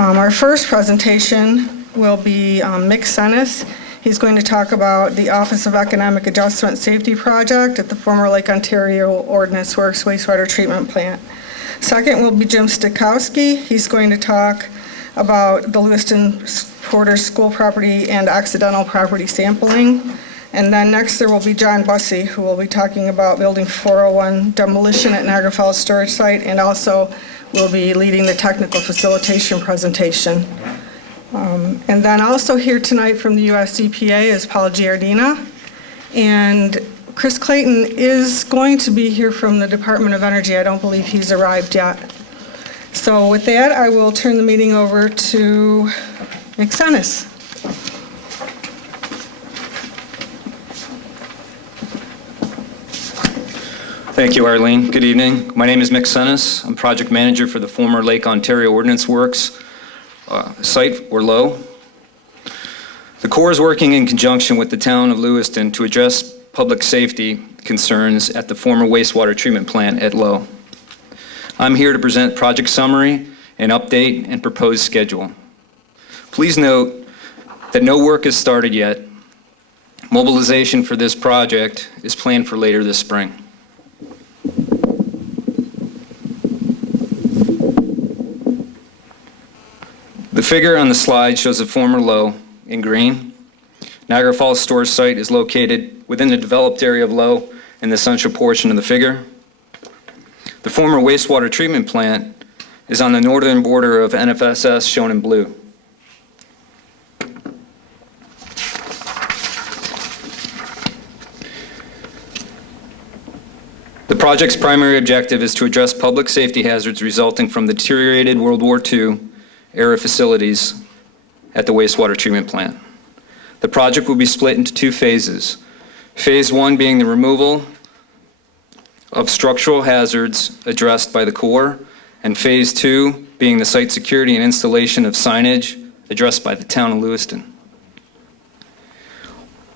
Our first presentation will be Mick Senes. He's going to talk about the Office of Economic Adjustment Safety Project at the former Lake Ontario Ordnance Works wastewater treatment plant. Second will be Jim Stikowski. He's going to talk about the Lewiston Porter's school property and Occidental property sampling. And then next there will be John Bussey, who will be talking about Building 401 demolition at Niagara Falls storage site, and also will be leading the technical facilitation presentation. And then also here tonight from the US EPA is Paul Giardina, and Chris Clayton is going to be here from the Department of Energy. I don't believe he's arrived yet. So with that, I will turn the meeting over to Mick Senes. Thank you, Arlene. Good evening. My name is Mick Senes. I'm project manager for the former Lake Ontario Ordnance Works site, or LOW. The Corps is working in conjunction with the town of Lewiston to address public safety concerns at the former wastewater treatment plant at LOW. I'm here to present project summary, an update, and proposed schedule. Please note that no work has started yet. Mobilization for this project is planned for later this spring. The figure on the slide shows the former LOW in green. Niagara Falls storage site is located within the developed area of LOW in the central portion of the figure. The former wastewater treatment plant is on the northern border of NFSS, shown in blue. The project's primary objective is to address public safety hazards resulting from the deteriorated World War II era facilities at the wastewater treatment plant. The project will be split into two phases. Phase one being the removal of structural hazards addressed by the Corps, and phase two being the site security and installation of signage addressed by the town of Lewiston.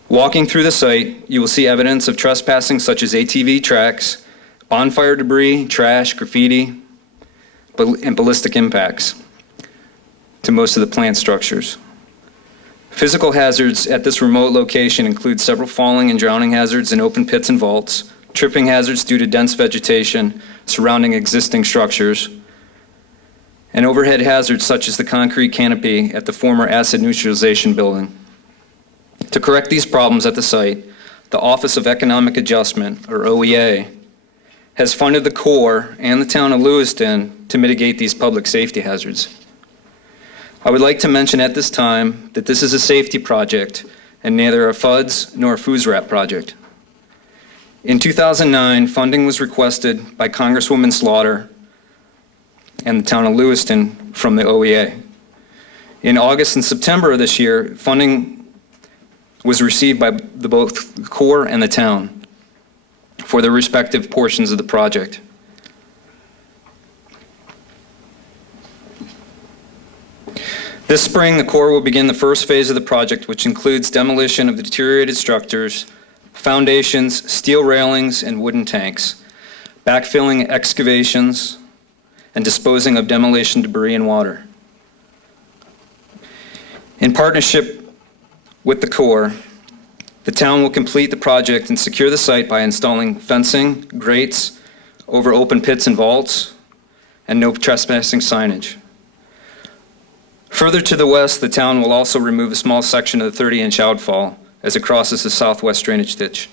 Walking through the site, you will see evidence of trespassing such as ATV tracks, bonfire debris, trash, graffiti, and ballistic impacts to most of the plant structures. Physical hazards at this remote location include several falling and drowning hazards in open pits and vaults, tripping hazards due to dense vegetation surrounding existing structures, and overhead hazards such as the concrete canopy at the former acid neutralization building. To correct these problems at the site, the Office of Economic Adjustment, or OEA, has funded the Corps and the town of Lewiston to mitigate these public safety hazards. I would like to mention at this time that this is a safety project and neither a FUDS nor a FUSRAP project. In 2009, funding was requested by Congresswoman Slaughter and the town of Lewiston from the OEA. In August and September of this year, funding was received by both the Corps and the town for their respective portions of the project. This spring, the Corps will begin the first phase of the project, which includes demolition of the deteriorated structures, foundations, steel railings, and wooden tanks, backfilling excavations, and disposing of demolition debris and water. In partnership with the Corps, the town will complete the project and secure the site by installing fencing, grates over open pits and vaults, and no trespassing signage. Further to the west, the town will also remove a small section of the 30-inch outfall as it crosses the southwest drainage ditch.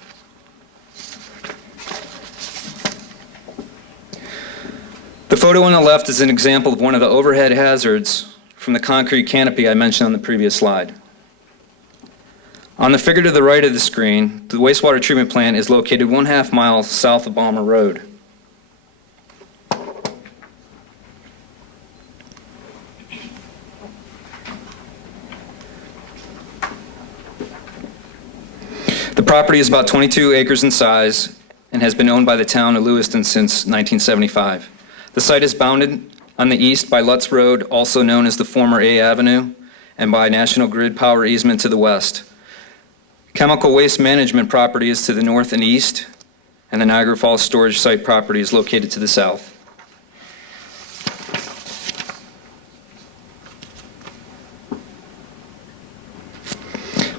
The photo on the left is an example of one of the overhead hazards from the concrete canopy I mentioned on the previous slide. On the figure to the right of the screen, the wastewater treatment plant is located 1/2 mile south of Balmer Road. The property is about 22 acres in size and has been owned by the town of Lewiston since 1975. The site is bounded on the east by Lutz Road, also known as the former A Avenue, and by National Grid power easement to the west. Chemical waste management property is to the north and east, and the Niagara Falls storage site property is located to the south.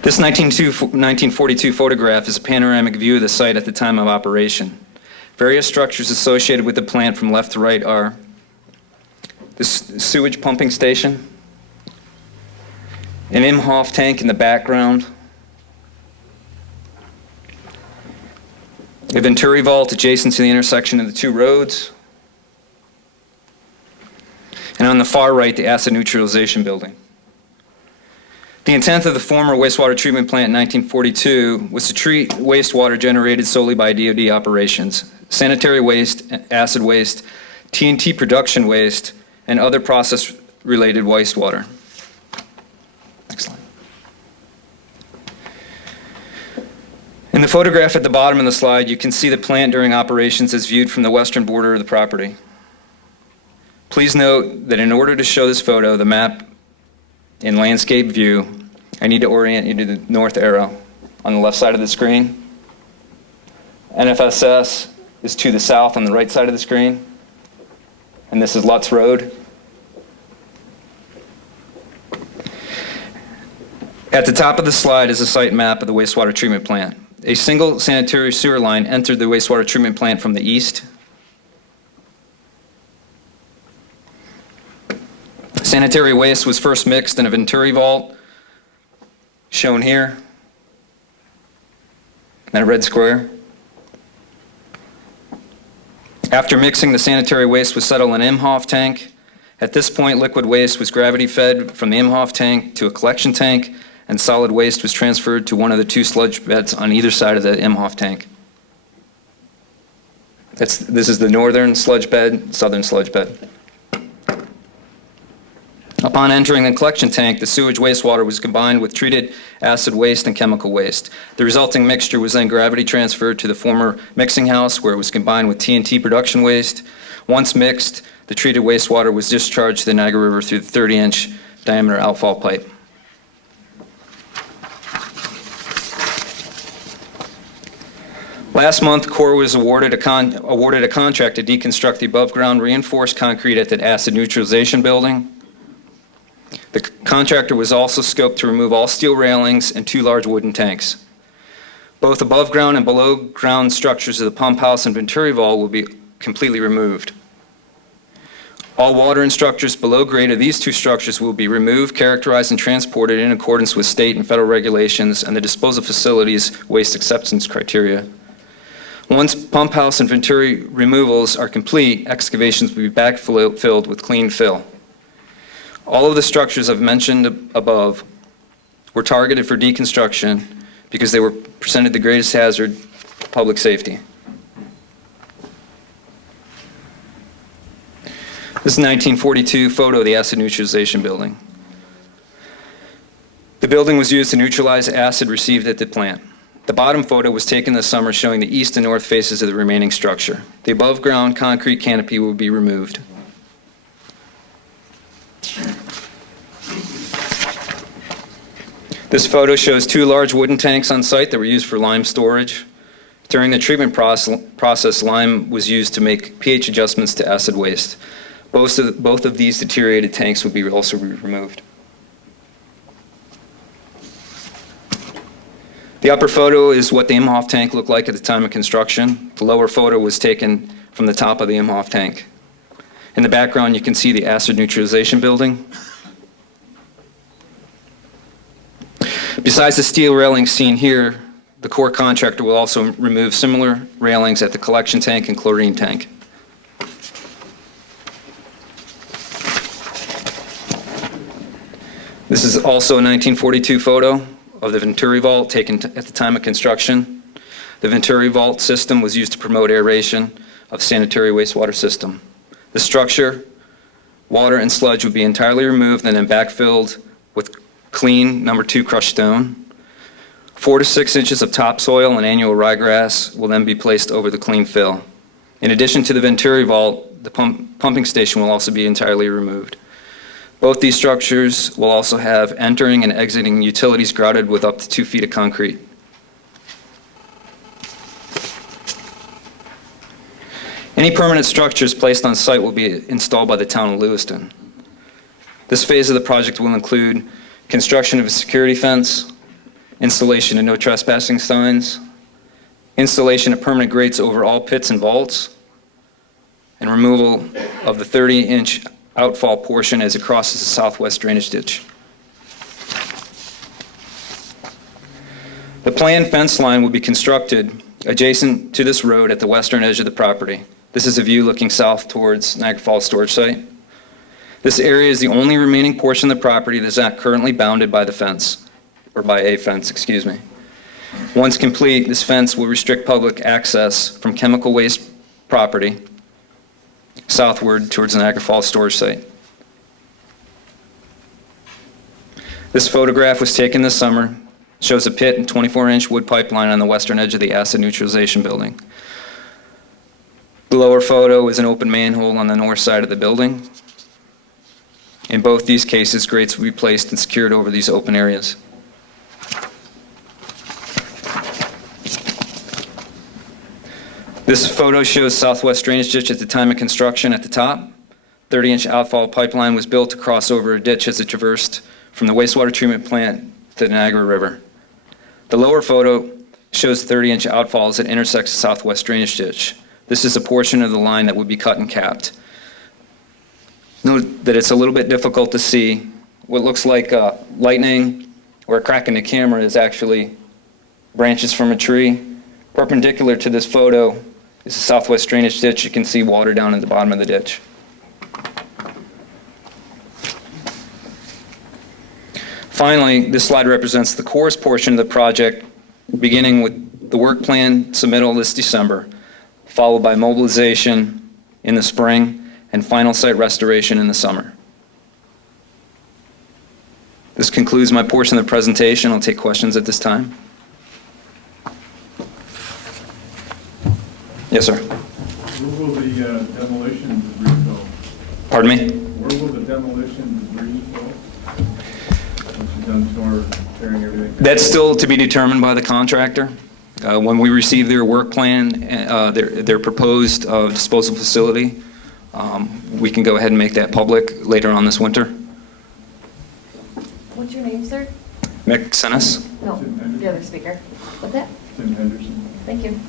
This 1942 photograph is a panoramic view of the site at the time of operation. Various structures associated with the plant from left to right are the sewage pumping station, an Imhoff tank in the background, a Venturi vault adjacent to the intersection of the two roads, and on the far right, the acid neutralization building. The intent of the former wastewater treatment plant in 1942 was to treat wastewater generated solely by DoD operations, sanitary waste, acid waste, TNT production waste, and other process-related wastewater. Next slide. In the photograph at the bottom of the slide, you can see the plant during operations as viewed from the western border of the property. Please note that in order to show this photo, the map in landscape view, I need to orient you to the north arrow on the left side of the screen. NFSS is to the south on the right side of the screen, and this is Lutz Road. At the top of the slide is a site map of the wastewater treatment plant. A single sanitary sewer line entered the wastewater treatment plant from the east. Sanitary waste was first mixed in a Venturi vault, shown here, that red square. After mixing, the sanitary waste was settled in an Imhoff tank. At this point, liquid waste was gravity fed from the Imhoff tank to a collection tank, and solid waste was transferred to one of the two sludge beds on either side of the Imhoff tank. This is the northern sludge bed, southern sludge bed. Upon entering the collection tank, the sewage wastewater was combined with treated acid waste and chemical waste. The resulting mixture was then gravity transferred to the former mixing house, where it was combined with TNT production waste. Once mixed, the treated wastewater was discharged to the Niagara River through the 30-inch diameter outfall pipe. Last month, Corps was awarded a contract to deconstruct the above-ground reinforced concrete at the acid neutralization building. The contractor was also scoped to remove all steel railings and two large wooden tanks. Both above-ground and below-ground structures of the pump house and Venturi vault will be completely removed. All water and structures below grade of these two structures will be removed, characterized, and transported in accordance with state and federal regulations and the disposal facilities' waste acceptance criteria. Once pump house and Venturi removals are complete, excavations will be backfilled with clean fill. All of the structures I've mentioned above were targeted for deconstruction because they were presented the greatest hazard to public safety. This is a 1942 photo of the acid neutralization building. The building was used to neutralize acid received at the plant. The bottom photo was taken this summer showing the east and north faces of the remaining structure. The above-ground concrete canopy will be removed. This photo shows two large wooden tanks on site that were used for lime storage. During the treatment process, lime was used to make pH adjustments to acid waste. Both of these deteriorated tanks would also be removed. The upper photo is what the Imhoff tank looked like at the time of construction. The lower photo was taken from the top of the Imhoff tank. In the background, you can see the acid neutralization building. Besides the steel railings seen here, the Corps contractor will also remove similar railings at the collection tank and chlorine tank. This is also a 1942 photo of the Venturi vault taken at the time of construction. The Venturi vault system was used to promote aeration of sanitary wastewater system. The structure, water, and sludge would be entirely removed and then backfilled with clean number 2 crushed stone. 4 to 6 inches of topsoil and annual ryegrass will then be placed over the clean fill. In addition to the Venturi vault, the pumping station will also be entirely removed. Both these structures will also have entering and exiting utilities grouted with up to 2 feet of concrete. Any permanent structures placed on site will be installed by the town of Lewiston. This phase of the project will include construction of a security fence, installation of no trespassing signs, installation of permanent grates over all pits and vaults, and removal of the 30-inch outfall portion as it crosses the southwest drainage ditch. The planned fence line will be constructed adjacent to this road at the western edge of the property. This is a view looking south towards Niagara Falls storage site. This area is the only remaining portion of the property that is not currently bounded by the fence, or by a fence, excuse me. Once complete, this fence will restrict public access from chemical waste property southward towards the Niagara Falls storage site. This photograph was taken this summer. Shows a pit and 24-inch wood pipeline on the western edge of the acid neutralization building. The lower photo is an open manhole on the north side of the building. In both these cases, grates will be placed and secured over these open areas. This photo shows southwest drainage ditch at the time of construction at the top. 30-inch outfall pipeline was built to cross over a ditch as it traversed from the wastewater treatment plant to the Niagara River. The lower photo shows 30-inch outfalls that intersects the southwest drainage ditch. This is a portion of the line that would be cut and capped. Note that it's a little bit difficult to see. What looks like lightning or a crack in the camera is actually branches from a tree. Perpendicular to this photo is the southwest drainage ditch. You can see water down at the bottom of the ditch. Finally, this slide represents the course portion of the project, beginning with the work plan submittal this December, followed by mobilization in the spring, and final site restoration in the summer. This concludes my portion of the presentation. I'll take questions at this time. Yes, sir. Where will the demolition debris go? Pardon me? Where will the demolition debris go? Once you're done tearing everything? That's still to be determined by the contractor. When we receive their work plan, their proposed disposal facility, we can go ahead and make that public later on this winter. What's your name, sir? Mick Senes? No, the other speaker. What's that? Tim Henderson. Thank you.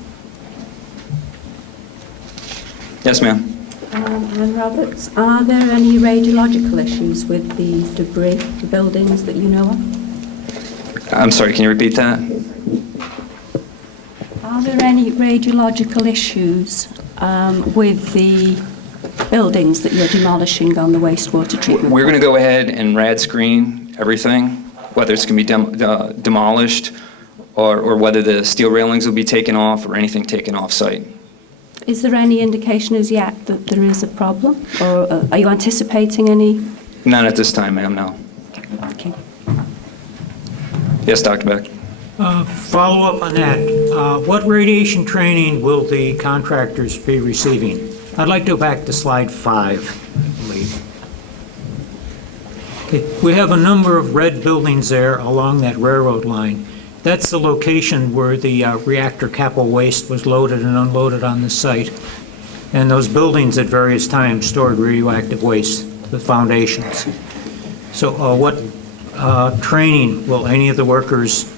Yes, ma'am. Anne Roberts, are there any radiological issues with the debris, the buildings that you know of? I'm sorry, can you repeat that? Are there any radiological issues with the buildings that you're demolishing on the wastewater treatment? We're going to go ahead and rad screen everything, whether it's going to be demolished or whether the steel railings will be taken off or anything taken off site. Is there any indication as yet that there is a problem? Or are you anticipating any? Not at this time, ma'am, no. Okay. Yes, Dr. Beck? Follow up on that. What radiation training will the contractors be receiving? I'd like to go back to slide 5, I believe. Okay, we have a number of red buildings there along that railroad line. That's the location where the reactor capital waste was loaded and unloaded on the site. And those buildings at various times stored radioactive waste, the foundations. So what training will any of the workers,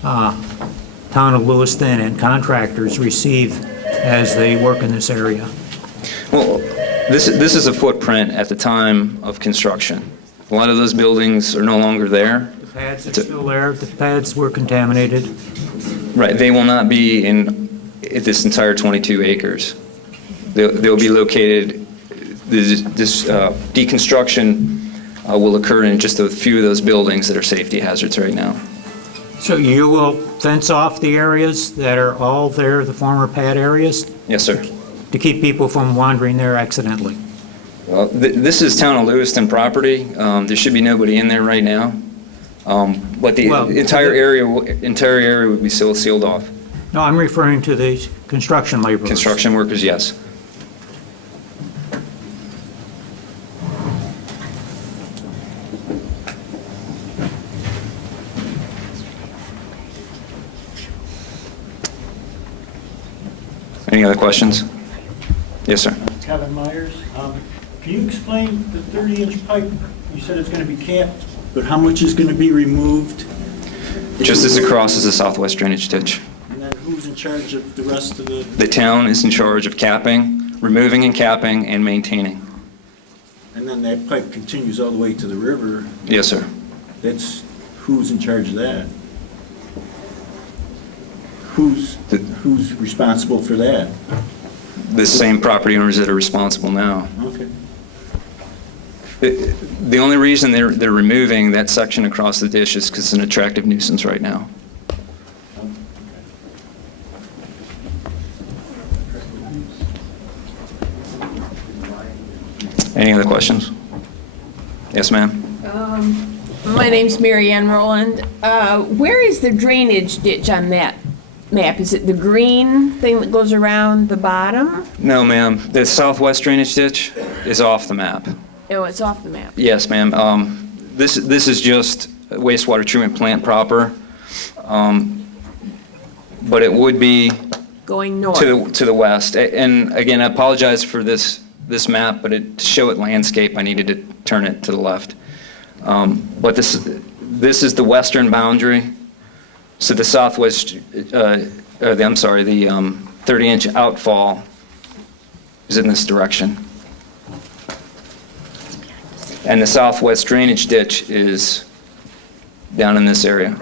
town of Lewiston and contractors receive as they work in this area? Well, this is a footprint at the time of construction. A lot of those buildings are no longer there. The pads are still there, the pads were contaminated. Right, they will not be in this entire 22 acres. They'll be located, this deconstruction will occur in just a few of those buildings that are safety hazards right now. So you will fence off the areas that are all there, the former pad areas, Yes, sir. to keep people from wandering there accidentally? Well, this is town of Lewiston property. There should be nobody in there right now. But the Well, entire area would be still sealed off. No, I'm referring to the construction laborers. Construction workers, yes. Any other questions? Yes, sir. Kevin Myers. Can you explain the 30-inch pipe? You said it's going to be capped, but how much is going to be removed? Just as across is the southwest drainage ditch. And then who's in charge of the rest of the, The town is in charge of capping, removing and capping, and maintaining. and then that pipe continues all the way to the river? Yes, sir. That's, who's in charge of that? Who's responsible for that? The same property owners that are responsible now. Okay. The only reason they're removing that section across the ditch is because it's an attractive nuisance right now. Any other questions? Yes, ma'am? My name's Mary Ann Rowland. Where is the drainage ditch on that map? Is it the green thing that goes around the bottom? No, ma'am. The southwest drainage ditch is off the map. Oh, it's off the map. Yes, ma'am. This is just a wastewater treatment plant proper, but it would be Going north. to the west. And again, I apologize for this map, but to show it landscape, I needed to turn it to the left. But this is the western boundary. So the southwest, the 30-inch outfall is in this direction. And the southwest drainage ditch is down in this area.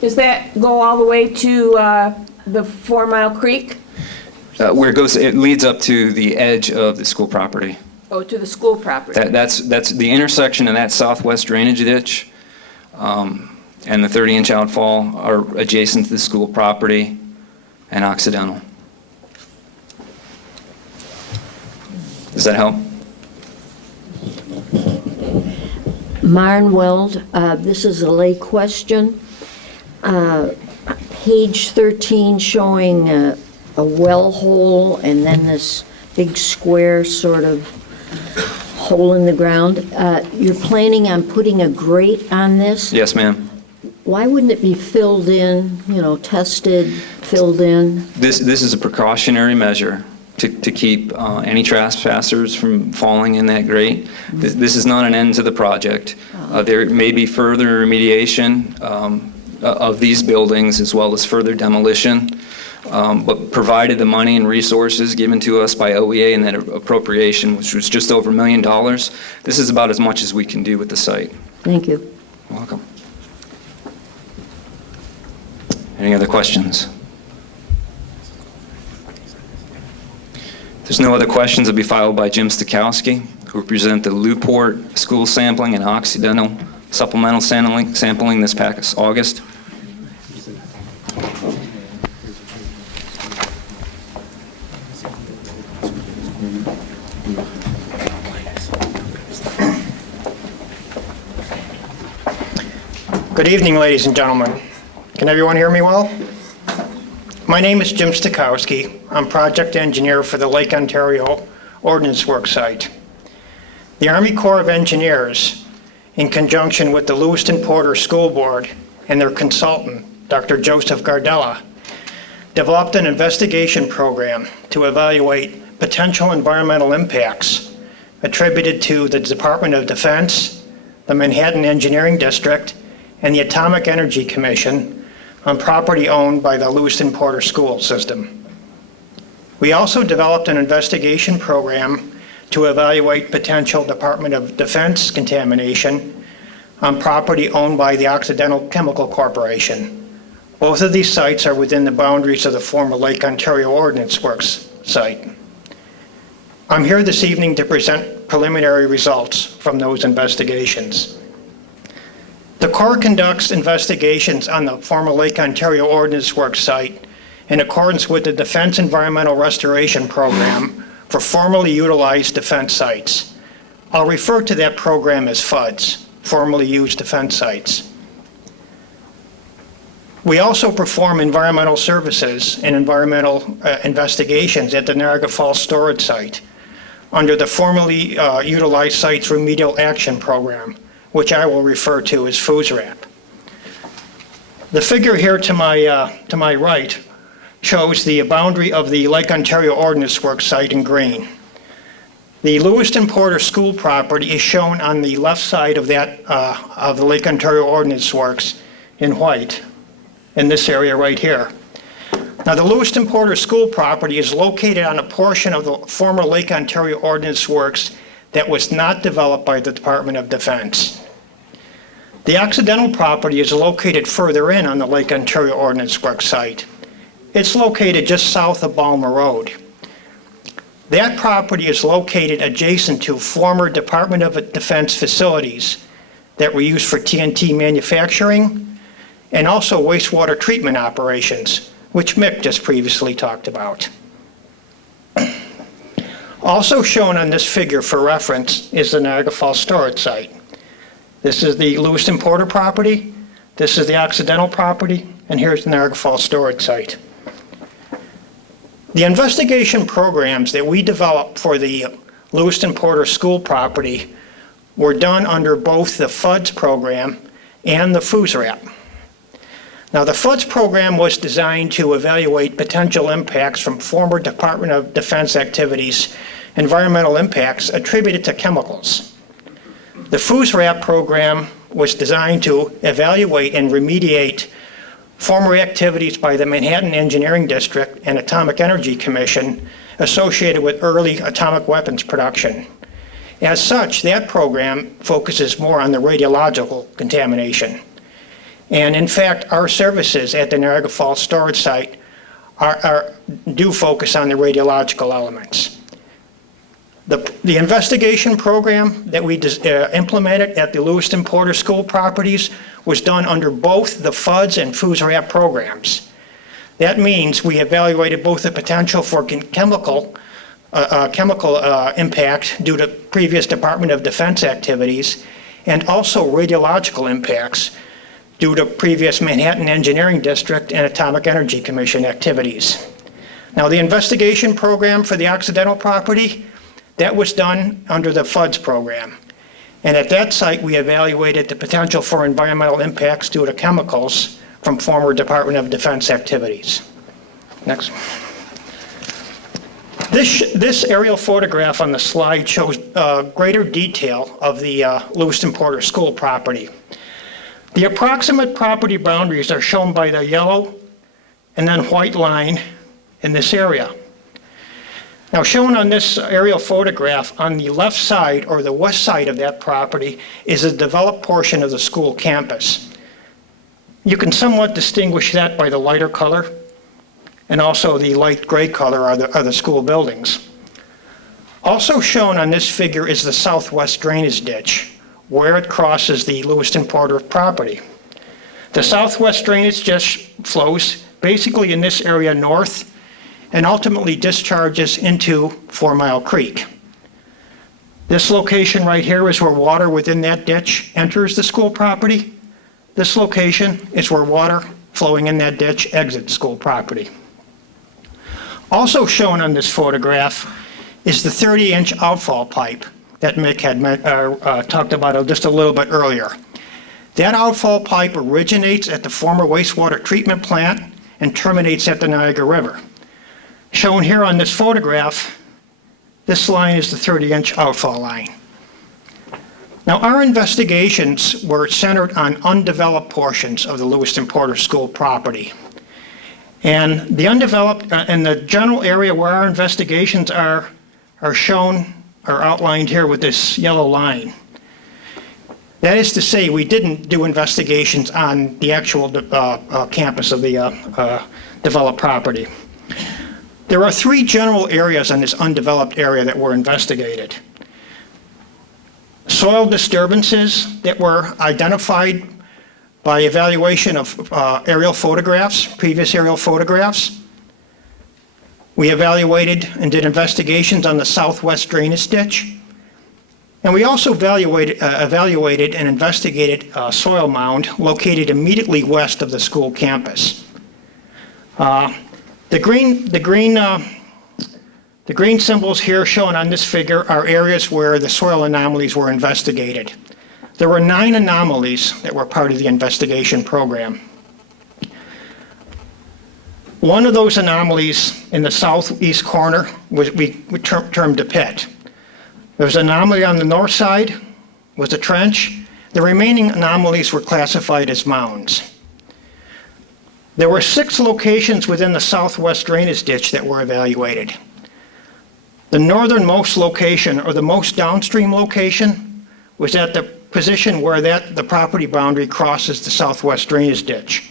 Does that go all the way to the 4 Mile Creek? Where it leads up to the edge of the school property. Oh, to the school property? That's the intersection of that southwest drainage ditch and the 30-inch outfall are adjacent to the school property and Occidental. Does that help? Maren Weld, this is a lay question. Page 13 showing a well hole and then this big square sort of hole in the ground. You're planning on putting a grate on this? Yes, ma'am. Why wouldn't it be filled in, tested, filled in? This is a precautionary measure to keep any trespassers from falling in that grate. This is not an end to the project. There may be further remediation of these buildings as well as further demolition, but provided the money and resources given to us by OEA and that appropriation, which was just over $1 million, this is about as much as we can do with the site. Thank you. You're welcome. Any other questions? If there's no other questions, it'll be filed by Jim Stokowski, who will present the Lew-Port school sampling and Occidental supplemental sampling this past August. Good evening, ladies and gentlemen. Can everyone hear me well? My name is Jim Stokowski. I'm project engineer for the Lake Ontario Ordnance Work site. The Army Corps of Engineers, in conjunction with the Lew-Port School Board and their consultant, Dr. Joseph Gardella, developed an investigation program to evaluate potential environmental impacts attributed to the Department of Defense, the Manhattan Engineering District, and the Atomic Energy Commission on property owned by the Lew-Port school system. We also developed an investigation program to evaluate potential Department of Defense contamination on property owned by the Occidental Chemical Corporation. Both of these sites are within the boundaries of the former Lake Ontario Ordnance Works site. I'm here this evening to present preliminary results from those investigations. The Corps conducts investigations on the former Lake Ontario Ordnance Works site in accordance with the Defense Environmental Restoration Program for formerly utilized defense sites. I'll refer to that program as FUDs, formerly used defense sites. We also perform environmental services and environmental investigations at the Niagara Falls storage site under the formerly utilized sites remedial action program, which I will refer to as FUSRAP. The figure here to my right shows the boundary of the Lake Ontario Ordnance Works site in green. The Lewiston Porter School property is shown on the left side of that, of the Lake Ontario Ordnance Works in white, in this area right here. Now, the Lewiston Porter School property is located on a portion of the former Lake Ontario Ordnance Works that was not developed by the Department of Defense. The Occidental property is located further in on the Lake Ontario Ordnance Works site. It's located just south of Balmer Road. That property is located adjacent to former Department of Defense facilities that were used for TNT manufacturing and also wastewater treatment operations, which Mick just previously talked about. Also shown on this figure for reference is the Niagara Falls storage site. This is the Lewiston Porter property, this is the Occidental property, and here's the Niagara Falls storage site. The investigation programs that we developed for the Lewiston Porter School property were done under both the FUDS program and the FUSRAP. Now, the FUDS program was designed to evaluate potential impacts from former Department of Defense activities, environmental impacts attributed to chemicals. The FUSRAP program was designed to evaluate and remediate former activities by the Manhattan Engineering District and Atomic Energy Commission associated with early atomic weapons production. As such, that program focuses more on the radiological contamination. And in fact, our services at the Niagara Falls storage site do focus on the radiological elements. The investigation program that we implemented at the Lewiston Porter School properties was done under both the FUDS and FUSRAP programs. That means we evaluated both the potential for chemical impact due to previous Department of Defense activities and also radiological impacts due to previous Manhattan Engineering District and Atomic Energy Commission activities. Now, the investigation program for the Occidental property, that was done under the FUDS program. And at that site, we evaluated the potential for environmental impacts due to chemicals from former Department of Defense activities. Next. This aerial photograph on the slide shows greater detail of the Lewiston Porter School property. The approximate property boundaries are shown by the yellow and then white line in this area. Now, shown on this aerial photograph, on the left side or the west side of that property is a developed portion of the school campus. You can somewhat distinguish that by the lighter color, and also the light gray color are the school buildings. Also shown on this figure is the southwest drainage ditch, where it crosses the Lewiston Porter property. The southwest drainage ditch flows basically in this area north and ultimately discharges into 4 Mile Creek. This location right here is where water within that ditch enters the school property. This location is where water flowing in that ditch exits school property. Also shown on this photograph is the 30-inch outfall pipe that Mick had talked about just a little bit earlier. That outfall pipe originates at the former wastewater treatment plant and terminates at the Niagara River. Shown here on this photograph, this line is the 30-inch outfall line. Now, our investigations were centered on undeveloped portions of the Lewiston Porter School property. And the undeveloped, and the general area where our investigations are shown, are outlined here with this yellow line. That is to say, we didn't do investigations on the actual campus of the developed property. There are 3 general areas on this undeveloped area that were investigated. Soil disturbances that were identified by evaluation of aerial photographs, previous aerial photographs. We evaluated and did investigations on the southwest drainage ditch. And we also evaluated and investigated a soil mound located immediately west of the school campus. The green symbols here shown on this figure are areas where the soil anomalies were investigated. There were 9 anomalies that were part of the investigation program. One of those anomalies in the southeast corner we termed a pit. There was an anomaly on the north side, was a trench. The remaining anomalies were classified as mounds. There were 6 locations within the southwest drainage ditch that were evaluated. The northernmost location, or the most downstream location, was at the position where the property boundary crosses the southwest drainage ditch.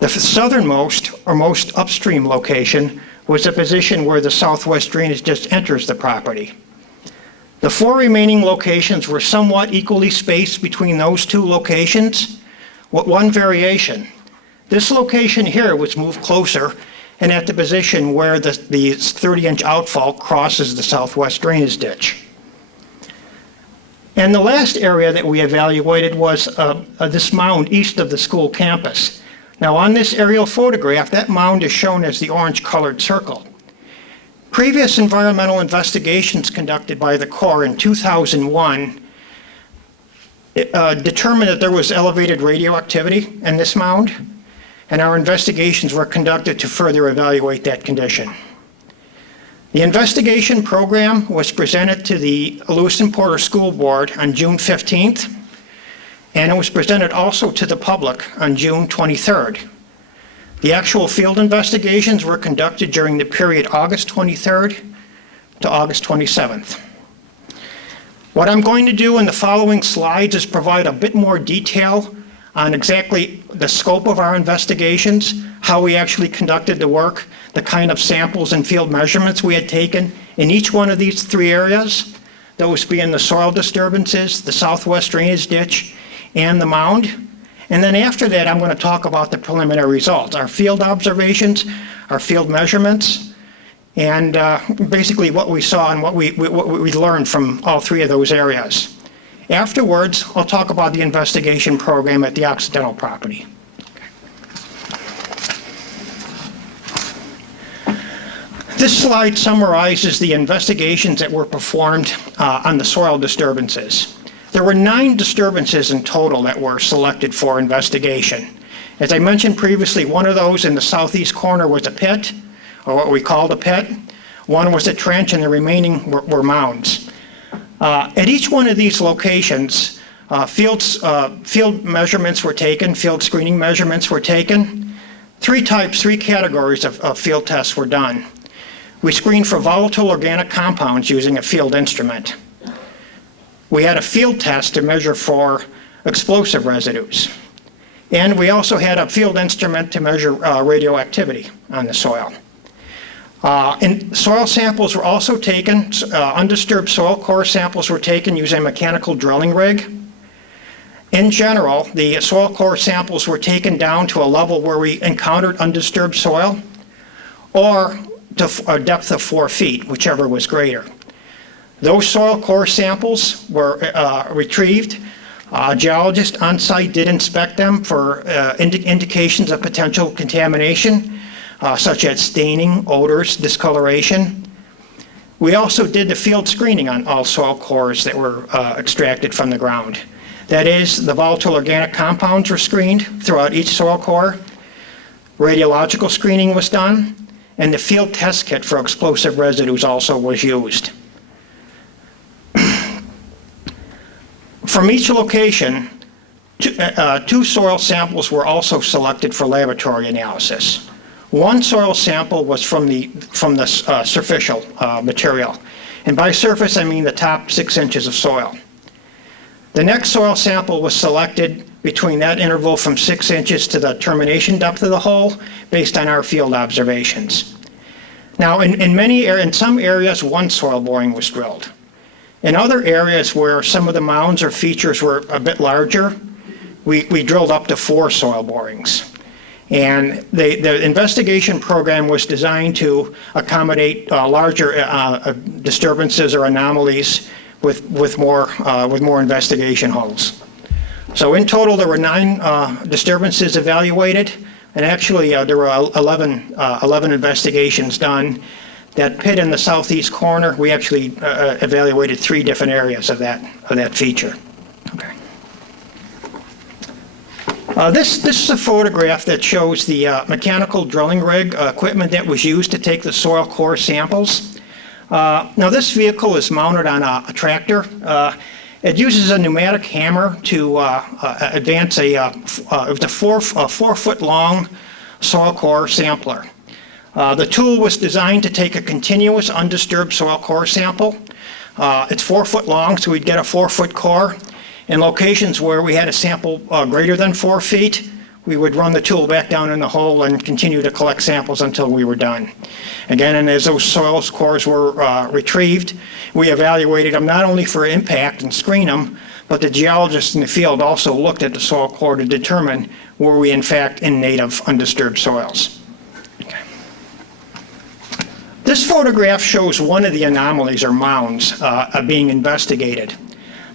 The southernmost, or most upstream location, was the position where the southwest drainage ditch enters the property. The 4 remaining locations were somewhat equally spaced between those 2 locations, with one variation. This location here was moved closer and at the position where the 30-inch outfall crosses the southwest drainage ditch. And the last area that we evaluated was this mound east of the school campus. Now on this aerial photograph, that mound is shown as the orange-colored circle. Previous environmental investigations conducted by the Corps in 2001 determined that there was elevated radioactivity in this mound, and our investigations were conducted to further evaluate that condition. The investigation program was presented to the Lew-Port School Board on June 15th, and it was presented also to the public on June 23rd. The actual field investigations were conducted during the period August 23rd to August 27th. What I'm going to do in the following slides is provide a bit more detail on exactly the scope of our investigations, how we actually conducted the work, the kind of samples and field measurements we had taken in each one of these 3 areas, those being the soil disturbances, the southwest drainage ditch, and the mound. And then after that, I'm going to talk about the preliminary results, our field observations, our field measurements, and basically what we saw and what we learned from all 3 of those areas. Afterwards, I'll talk about the investigation program at the Occidental property. This slide summarizes the investigations that were performed on the soil disturbances. There were 9 disturbances in total that were selected for investigation. As I mentioned previously, one of those in the southeast corner was a pit, or what we called a pit. One was a trench, and the remaining were mounds. At each one of these locations, field measurements were taken, field screening measurements were taken. 3 categories of field tests were done. We screened for volatile organic compounds using a field instrument. We had a field test to measure for explosive residues. And we also had a field instrument to measure radioactivity on the soil. And soil samples were also taken, undisturbed soil core samples were taken using a mechanical drilling rig. In general, the soil core samples were taken down to a level where we encountered undisturbed soil, or to a depth of 4 feet, whichever was greater. Those soil core samples were retrieved. A geologist on site did inspect them for indications of potential contamination, such as staining, odors, discoloration. We also did the field screening on all soil cores that were extracted from the ground. That is, the volatile organic compounds were screened throughout each soil core, radiological screening was done, and the field test kit for explosive residues also was used. From each location, 2 soil samples were also selected for laboratory analysis. 1 soil sample was from the surficial material. And by surface, I mean the top 6 inches of soil. The next soil sample was selected between that interval from 6 inches to the termination depth of the hole based on our field observations. Now, in some areas, 1 soil boring was drilled. In other areas where some of the mounds or features were a bit larger, we drilled up to 4 soil borings. And the investigation program was designed to accommodate larger disturbances or anomalies with more investigation holes. So in total, there were 9 disturbances evaluated, and actually there were 11 investigations done. That pit in the southeast corner, we actually evaluated 3 different areas of that feature. Okay. This is a photograph that shows the mechanical drilling rig equipment that was used to take the soil core samples. Now, this vehicle is mounted on a tractor. It uses a pneumatic hammer to advance it was a 4-foot-long soil core sampler. The tool was designed to take a continuous undisturbed soil core sample. It's 4 foot long, so we'd get a 4-foot core. In locations where we had a sample greater than 4 feet, we would run the tool back down in the hole and continue to collect samples until we were done. Again, and as those soil cores were retrieved, we evaluated them not only for impact and screen them, but the geologists in the field also looked at the soil core to determine were we in fact in native undisturbed soils. Okay. This photograph shows one of the anomalies or mounds being investigated.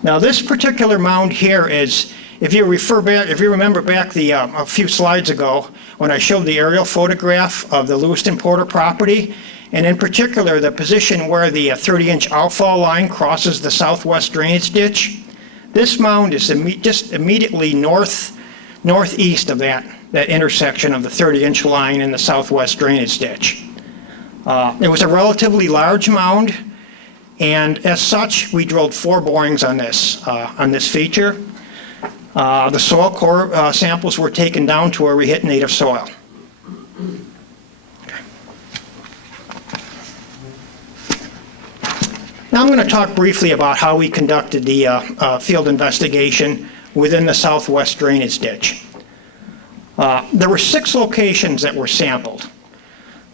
Now, this particular mound here is, if you remember back a few slides ago when I showed the aerial photograph of the Lew-Porter property, and in particular the position where the 30-inch outfall line crosses the southwest drainage ditch, this mound is just immediately northeast of that intersection of the 30-inch line and the southwest drainage ditch. It was a relatively large mound, and as such, we drilled 4 borings on this feature. The soil core samples were taken down to where we hit native soil. Okay. Now I'm going to talk briefly about how we conducted the field investigation within the southwest drainage ditch. There were 6 locations that were sampled.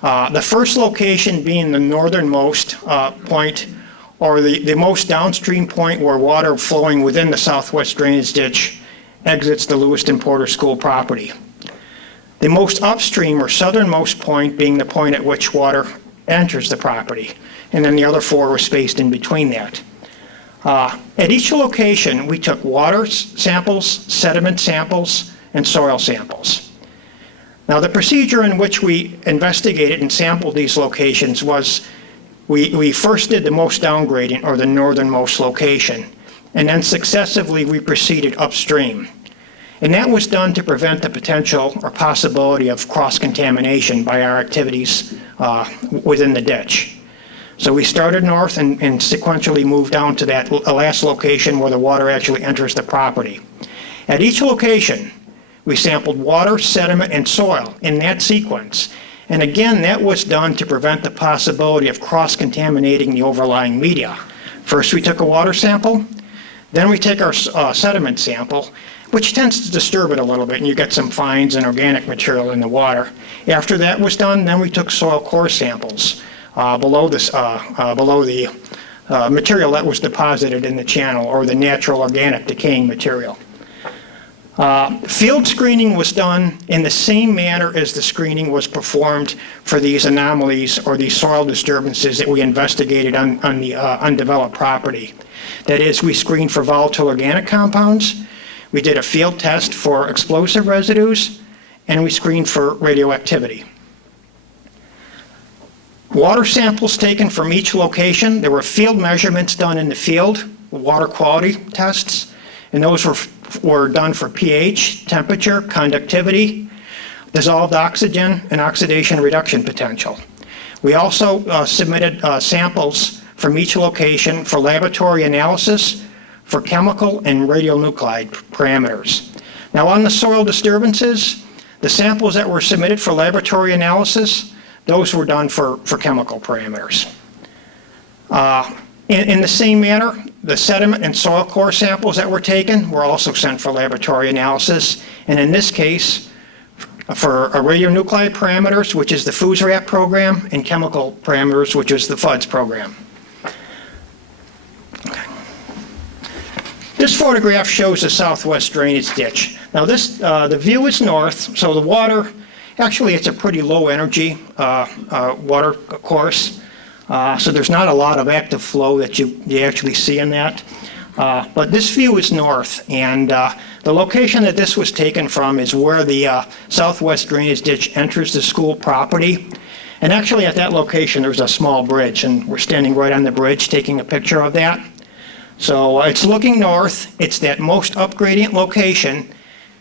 The first location being the northernmost point, or the most downstream point where water flowing within the southwest drainage ditch exits the Lew-Porter School property. The most upstream or southernmost point being the point at which water enters the property, and then the other 4 were spaced in between that. At each location, we took water samples, sediment samples, and soil samples. Now, the procedure in which we investigated and sampled these locations was we first did the most downgrading, or the northernmost location, and then successively we proceeded upstream. And that was done to prevent the potential or possibility of cross-contamination by our activities within the ditch. So we started north and sequentially moved down to that last location where the water actually enters the property. At each location, we sampled water, sediment, and soil in that sequence. And again, that was done to prevent the possibility of cross-contaminating the overlying media. First, we took a water sample. Then we take our sediment sample, which tends to disturb it a little bit, and you get some fines and organic material in the water. After that was done, then we took soil core samples below the material that was deposited in the channel, or the natural organic decaying material. Field screening was done in the same manner as the screening was performed for these anomalies or these soil disturbances that we investigated on the undeveloped property. That is, we screened for volatile organic compounds, we did a field test for explosive residues, and we screened for radioactivity. Water samples taken from each location. There were field measurements done in the field, water quality tests, and those were done for pH, temperature, conductivity, dissolved oxygen, and oxidation reduction potential. We also submitted samples from each location for laboratory analysis for chemical and radionuclide parameters. Now, on the soil disturbances, the samples that were submitted for laboratory analysis, those were done for chemical parameters. In the same manner, the sediment and soil core samples that were taken were also sent for laboratory analysis, and in this case, for radionuclide parameters, which is the FUSRAP program, and chemical parameters, which is the FUDS program. Okay. This photograph shows the southwest drainage ditch. Now, the view is north, so the water, actually it's a pretty low energy water course. So there's not a lot of active flow that you actually see in that. But this view is north, and the location that this was taken from is where the southwest drainage ditch enters the school property. And actually at that location there's a small bridge, and we're standing right on the bridge taking a picture of that. So it's looking north, it's that most up gradient location,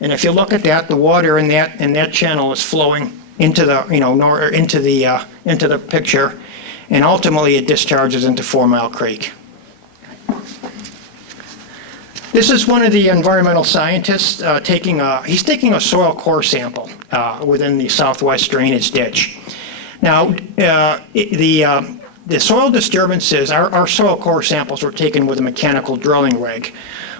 and if you look at that, the water in that channel is flowing into the, into the picture. and ultimately it discharges into 4 Mile Creek. This is one of the environmental scientists taking a soil core sample within the southwest drainage ditch. Now, the soil disturbances, our soil core samples were taken with a mechanical drilling rig.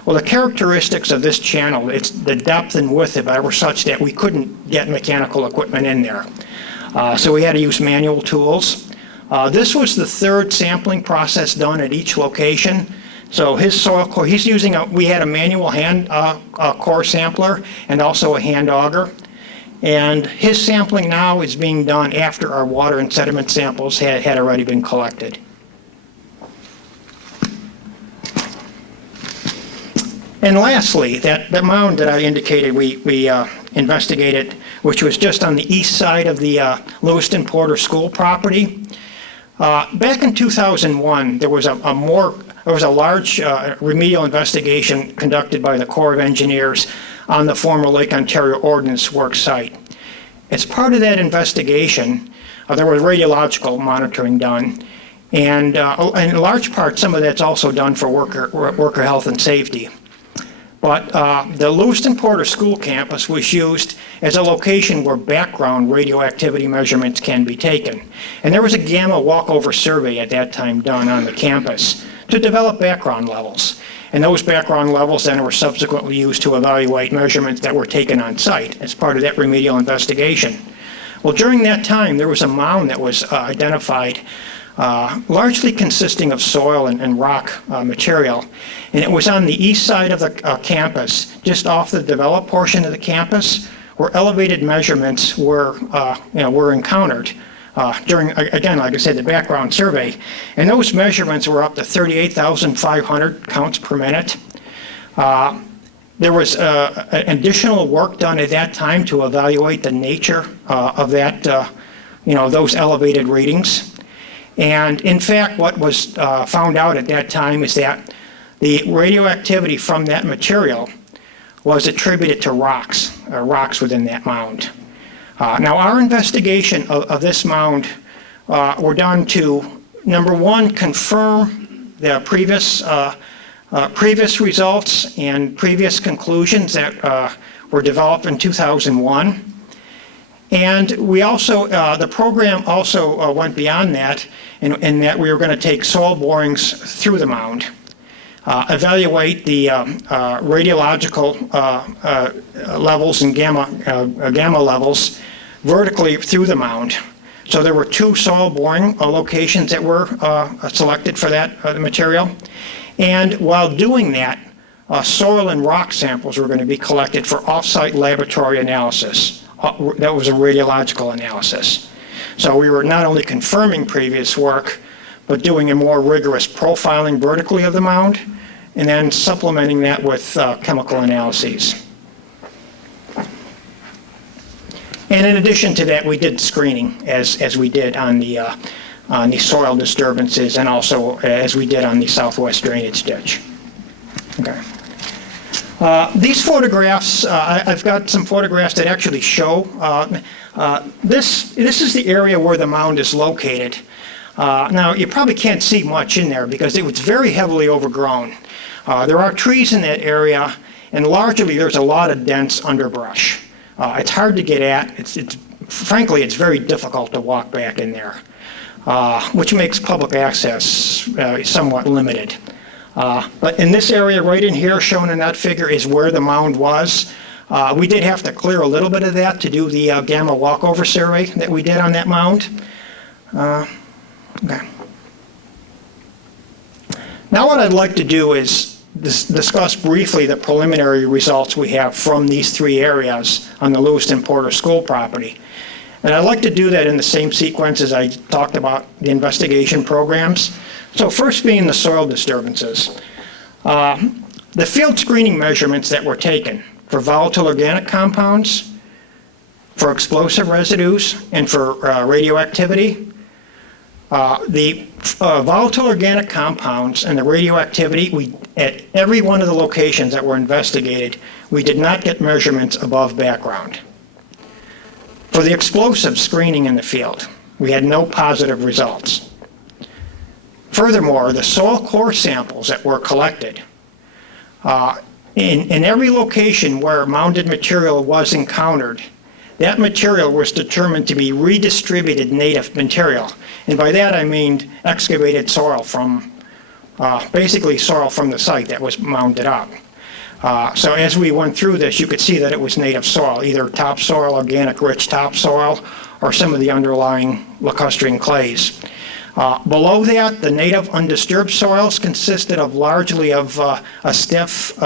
Well, the characteristics of this channel, the depth and width of it were such that we couldn't get mechanical equipment in there. So we had to use manual tools. This was the 3rd sampling process done at each location. So his soil core, we had a manual hand core sampler and also a hand auger. And his sampling now is being done after our water and sediment samples had already been collected. And lastly, that mound that I indicated we investigated, which was just on the east side of the Lewiston Porter School property. Back in 2001, there was a large remedial investigation conducted by the Corps of Engineers on the former Lake Ontario Ordnance Works site. As part of that investigation, there was radiological monitoring done, and in large part, some of that's also done for worker health and safety. But the Lewiston Porter School campus was used as a location where background radioactivity measurements can be taken. And there was a gamma walkover survey at that time done on the campus to develop background levels. And those background levels then were subsequently used to evaluate measurements that were taken on site as part of that remedial investigation. Well, during that time, there was a mound that was identified, largely consisting of soil and rock material. And it was on the east side of the campus, just off the developed portion of the campus, where elevated measurements were encountered during, again, like I said, the background survey. And those measurements were up to 38,500 counts per minute. There was additional work done at that time to evaluate the nature of that, those elevated readings. And in fact, what was found out at that time is that the radioactivity from that material was attributed to rocks within that mound. Now, our investigation of this mound were done to, number one, confirm the previous results and previous conclusions that were developed in 2001. And we also, the program also went beyond that in that we were going to take soil borings through the mound, evaluate the radiological levels and gamma levels vertically through the mound. So there were 2 soil boring locations that were selected for that material. And while doing that, soil and rock samples were going to be collected for off-site laboratory analysis. That was a radiological analysis. So we were not only confirming previous work, but doing a more rigorous profiling vertically of the mound, and then supplementing that with chemical analyses. And in addition to that, we did screening, as we did on the soil disturbances, and also as we did on the southwest drainage ditch. Okay. These photographs, I've got some photographs that actually show, this is the area where the mound is located. Now, you probably can't see much in there because it was very heavily overgrown. There are trees in that area, and largely there's a lot of dense underbrush. It's hard to get at. Frankly, it's very difficult to walk back in there, which makes public access somewhat limited. But in this area right in here, shown in that figure, is where the mound was. We did have to clear a little bit of that to do the gamma walkover survey that we did on that mound. Okay. Now what I'd like to do is discuss briefly the preliminary results we have from these 3 areas on the Lewiston Porter School property. And I'd like to do that in the same sequence as I talked about the investigation programs. So first being the soil disturbances. The field screening measurements that were taken for volatile organic compounds, for explosive residues, and for radioactivity. The volatile organic compounds and the radioactivity, at every one of the locations that were investigated, we did not get measurements above background. For the explosive screening in the field, we had no positive results. Furthermore, the soil core samples that were collected, in every location where mounded material was encountered, that material was determined to be redistributed native material. And by that I mean excavated soil from, basically soil from the site that was mounded up. So as we went through this, you could see that it was native soil, either topsoil, organic rich topsoil, or some of the underlying lacustrine clays. Below that, the native undisturbed soils consisted of largely of stiff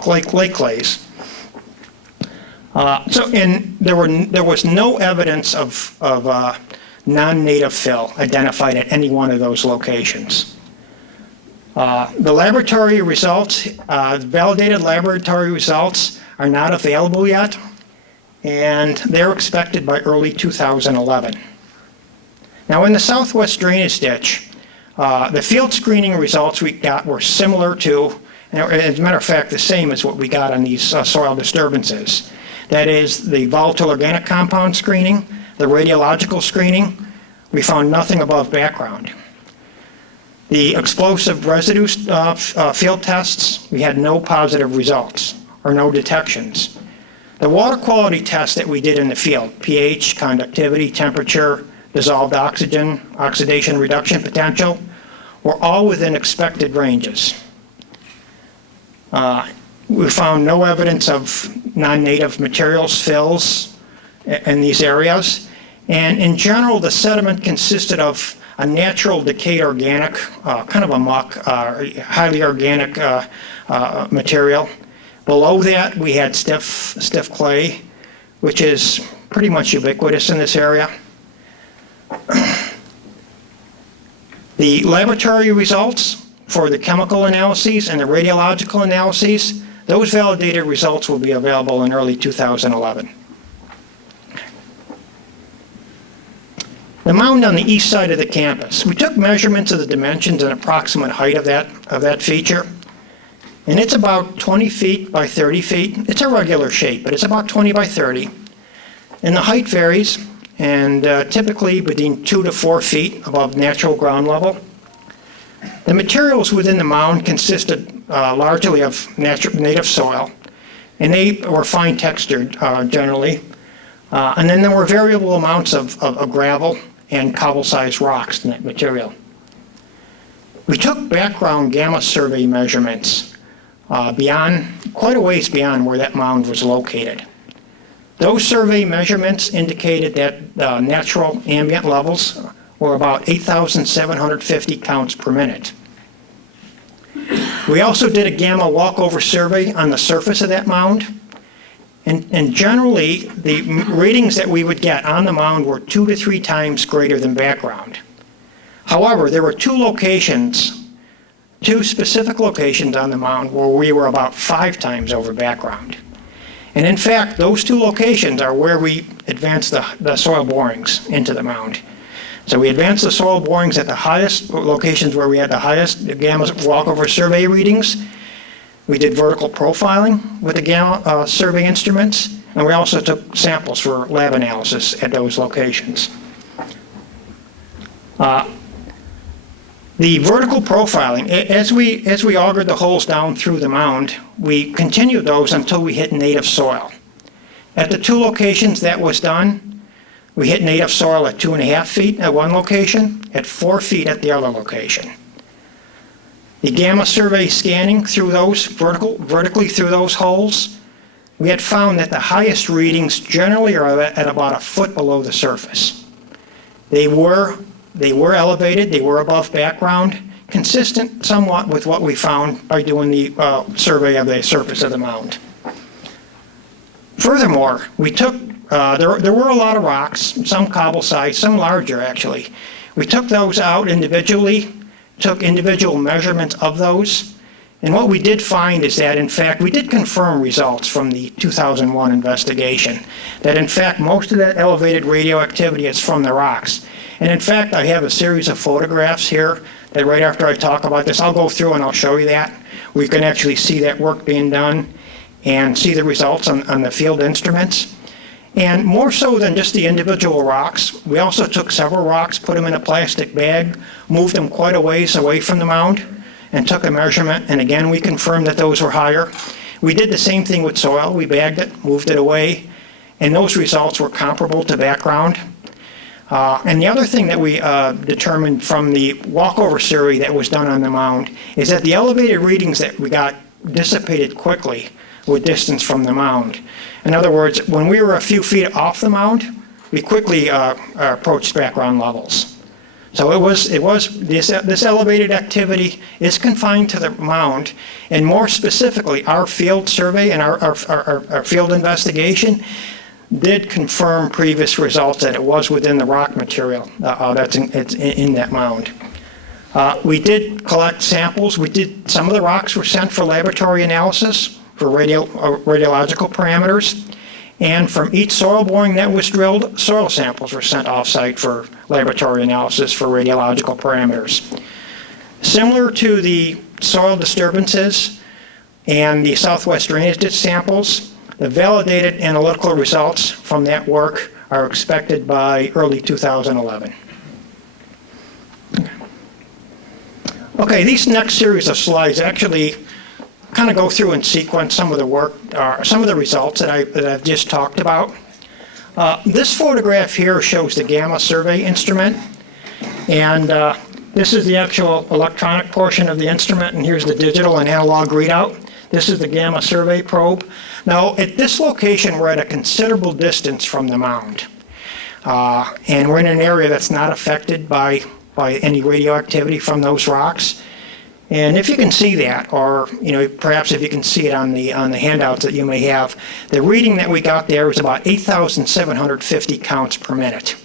clay clays. And there was no evidence of non-native fill identified at any one of those locations. The laboratory results, validated laboratory results, are not available yet, and they're expected by early 2011. Now, in the southwest drainage ditch, the field screening results we got were similar to, as a matter of fact, the same as what we got on these soil disturbances. That is, the volatile organic compound screening, the radiological screening, we found nothing above background. The explosive residue field tests, we had no positive results or no detections. The water quality tests that we did in the field, pH, conductivity, temperature, dissolved oxygen, oxidation reduction potential, were all within expected ranges. We found no evidence of non-native materials, fills in these areas. And in general, the sediment consisted of a natural decayed organic, kind of a muck, highly organic material. Below that, we had stiff clay, which is pretty much ubiquitous in this area. The laboratory results for the chemical analyses and the radiological analyses, those validated results will be available in early 2011. The mound on the east side of the campus. We took measurements of the dimensions and approximate height of that feature, and it's about 20 feet by 30 feet. It's a regular shape, but it's about 20 by 30. And the height varies, and typically between 2 to 4 feet above natural ground level. The materials within the mound consisted largely of native soil, and they were fine textured generally. And then there were variable amounts of gravel and cobble-sized rocks in that material. We took background gamma survey measurements quite a ways beyond where that mound was located. Those survey measurements indicated that natural ambient levels were about 8,750 counts per minute. We also did a gamma walkover survey on the surface of that mound. And generally, the readings that we would get on the mound were 2 to 3 times greater than background. However, there were two specific locations on the mound where we were about 5 times over background. And in fact, those 2 locations are where we advanced the soil borings into the mound. So we advanced the soil borings at the highest locations where we had the highest gamma walkover survey readings. We did vertical profiling with the gamma survey instruments, and we also took samples for lab analysis at those locations. The vertical profiling, as we augured the holes down through the mound, we continued those until we hit native soil. At the 2 locations that was done, we hit native soil at 2.5 feet at one location, at 4 feet at the other location. The gamma survey scanning through those, vertically through those holes, we had found that the highest readings generally are at about 1 foot below the surface. They were elevated, they were above background, consistent somewhat with what we found by doing the survey of the surface of the mound. Furthermore, we took, there were a lot of rocks, some cobble-sized, some larger actually. We took those out individually, took individual measurements of those, and what we did find is that, in fact, we did confirm results from the 2001 investigation, that in fact most of that elevated radioactivity is from the rocks. And in fact, I have a series of photographs here that right after I talk about this, I'll go through and I'll show you that. We can actually see that work being done and see the results on the field instruments. And more so than just the individual rocks, we also took several rocks, put them in a plastic bag, moved them quite a ways away from the mound, and took a measurement, and again, we confirmed that those were higher. We did the same thing with soil. We bagged it, moved it away, and those results were comparable to background. And the other thing that we determined from the walkover survey that was done on the mound is that the elevated readings that we got dissipated quickly with distance from the mound. In other words, when we were a few feet off the mound, we quickly approached background levels. So this elevated activity is confined to the mound, and more specifically, our field survey and our field investigation did confirm previous results that it was within the rock material that's in that mound. We did collect samples. Some of the rocks were sent for laboratory analysis for radiological parameters. And from each soil boring that was drilled, soil samples were sent off-site for laboratory analysis for radiological parameters. Similar to the soil disturbances and the southwest drainage ditch samples, the validated analytical results from that work are expected by early 2011. Okay, these next series of slides actually kind of go through and sequence some of the work, some of the results that I've just talked about. This photograph here shows the gamma survey instrument, and this is the actual electronic portion of the instrument, and here's the digital and analog readout. This is the gamma survey probe. Now, at this location, we're at a considerable distance from the mound, and we're in an area that's not affected by any radioactivity from those rocks. And if you can see that, or perhaps if you can see it on the handouts that you may have, the reading that we got there was about 8,750 counts per minute,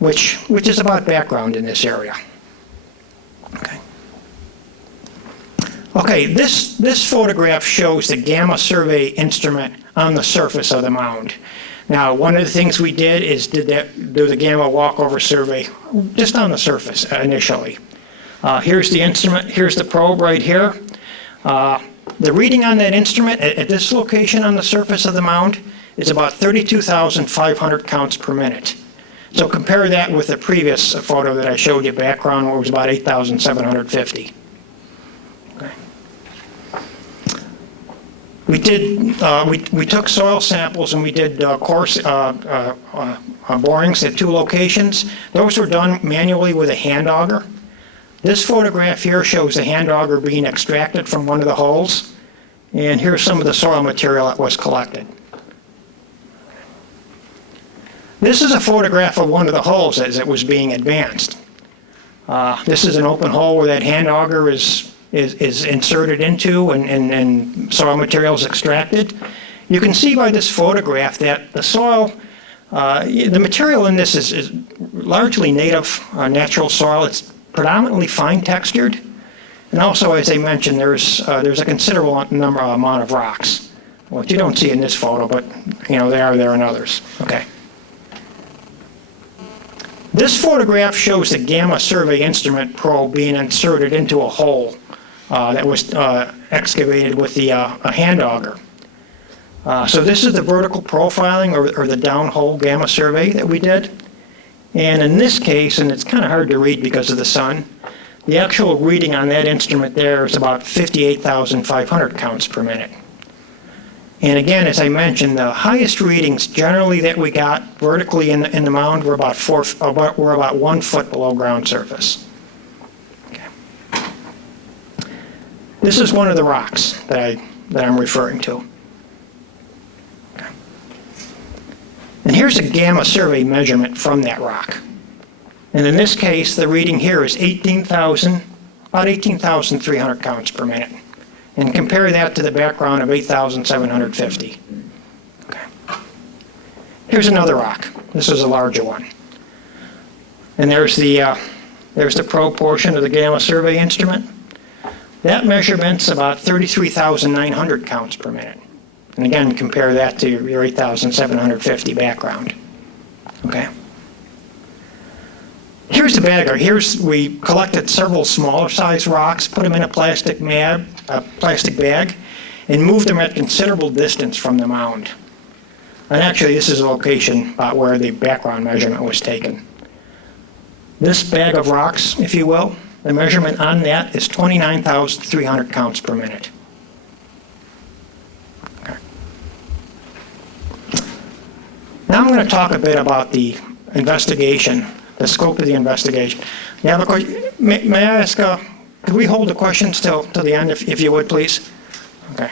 which is about background in this area. Okay, this photograph shows the gamma survey instrument on the surface of the mound. Now, one of the things we did is do the gamma walkover survey just on the surface initially. Here's the instrument, here's the probe right here. The reading on that instrument at this location on the surface of the mound is about 32,500 counts per minute. So compare that with the previous photo that I showed you background, where it was about 8,750. Okay. We took soil samples and we did coarse borings at 2 locations. Those were done manually with a hand auger. This photograph here shows the hand auger being extracted from one of the holes, and here's some of the soil material that was collected. This is a photograph of one of the holes as it was being advanced. This is an open hole where that hand auger is inserted into and soil material is extracted. You can see by this photograph that the soil, the material in this is largely native, natural soil. It's predominantly fine textured, and also, as I mentioned, there's a considerable amount of rocks, which you don't see in this photo, but they are there in others. Okay. This photograph shows the gamma survey instrument probe being inserted into a hole that was excavated with the a hand auger. So this is the vertical profiling or the downhole gamma survey that we did. And in this case, and it's kind of hard to read because of the sun, the actual reading on that instrument there is about 58,500 counts per minute. And again, as I mentioned, the highest readings generally that we got vertically in the mound were about 1 foot below ground surface. Okay. This is one of the rocks that I'm referring to. And here's a gamma survey measurement from that rock. And in this case, the reading here is about 18,300 counts per minute. And compare that to the background of 8,750. Okay. Here's another rock. This is a larger one. And there's the probe portion of the gamma survey instrument. That measurement's about 33,900 counts per minute. And again, compare that to your 8,750 background. Okay. Here's the bagger. We collected several smaller size rocks, put them in a plastic bag, and moved them at considerable distance from the mound. And actually, this is the location where the background measurement was taken. This bag of rocks, if you will, the measurement on that is 29,300 counts per minute. Okay. Now I'm going to talk a bit about the investigation, the scope of the investigation. You have a question? May I ask, could we hold the questions till the end, if you would, please? Okay.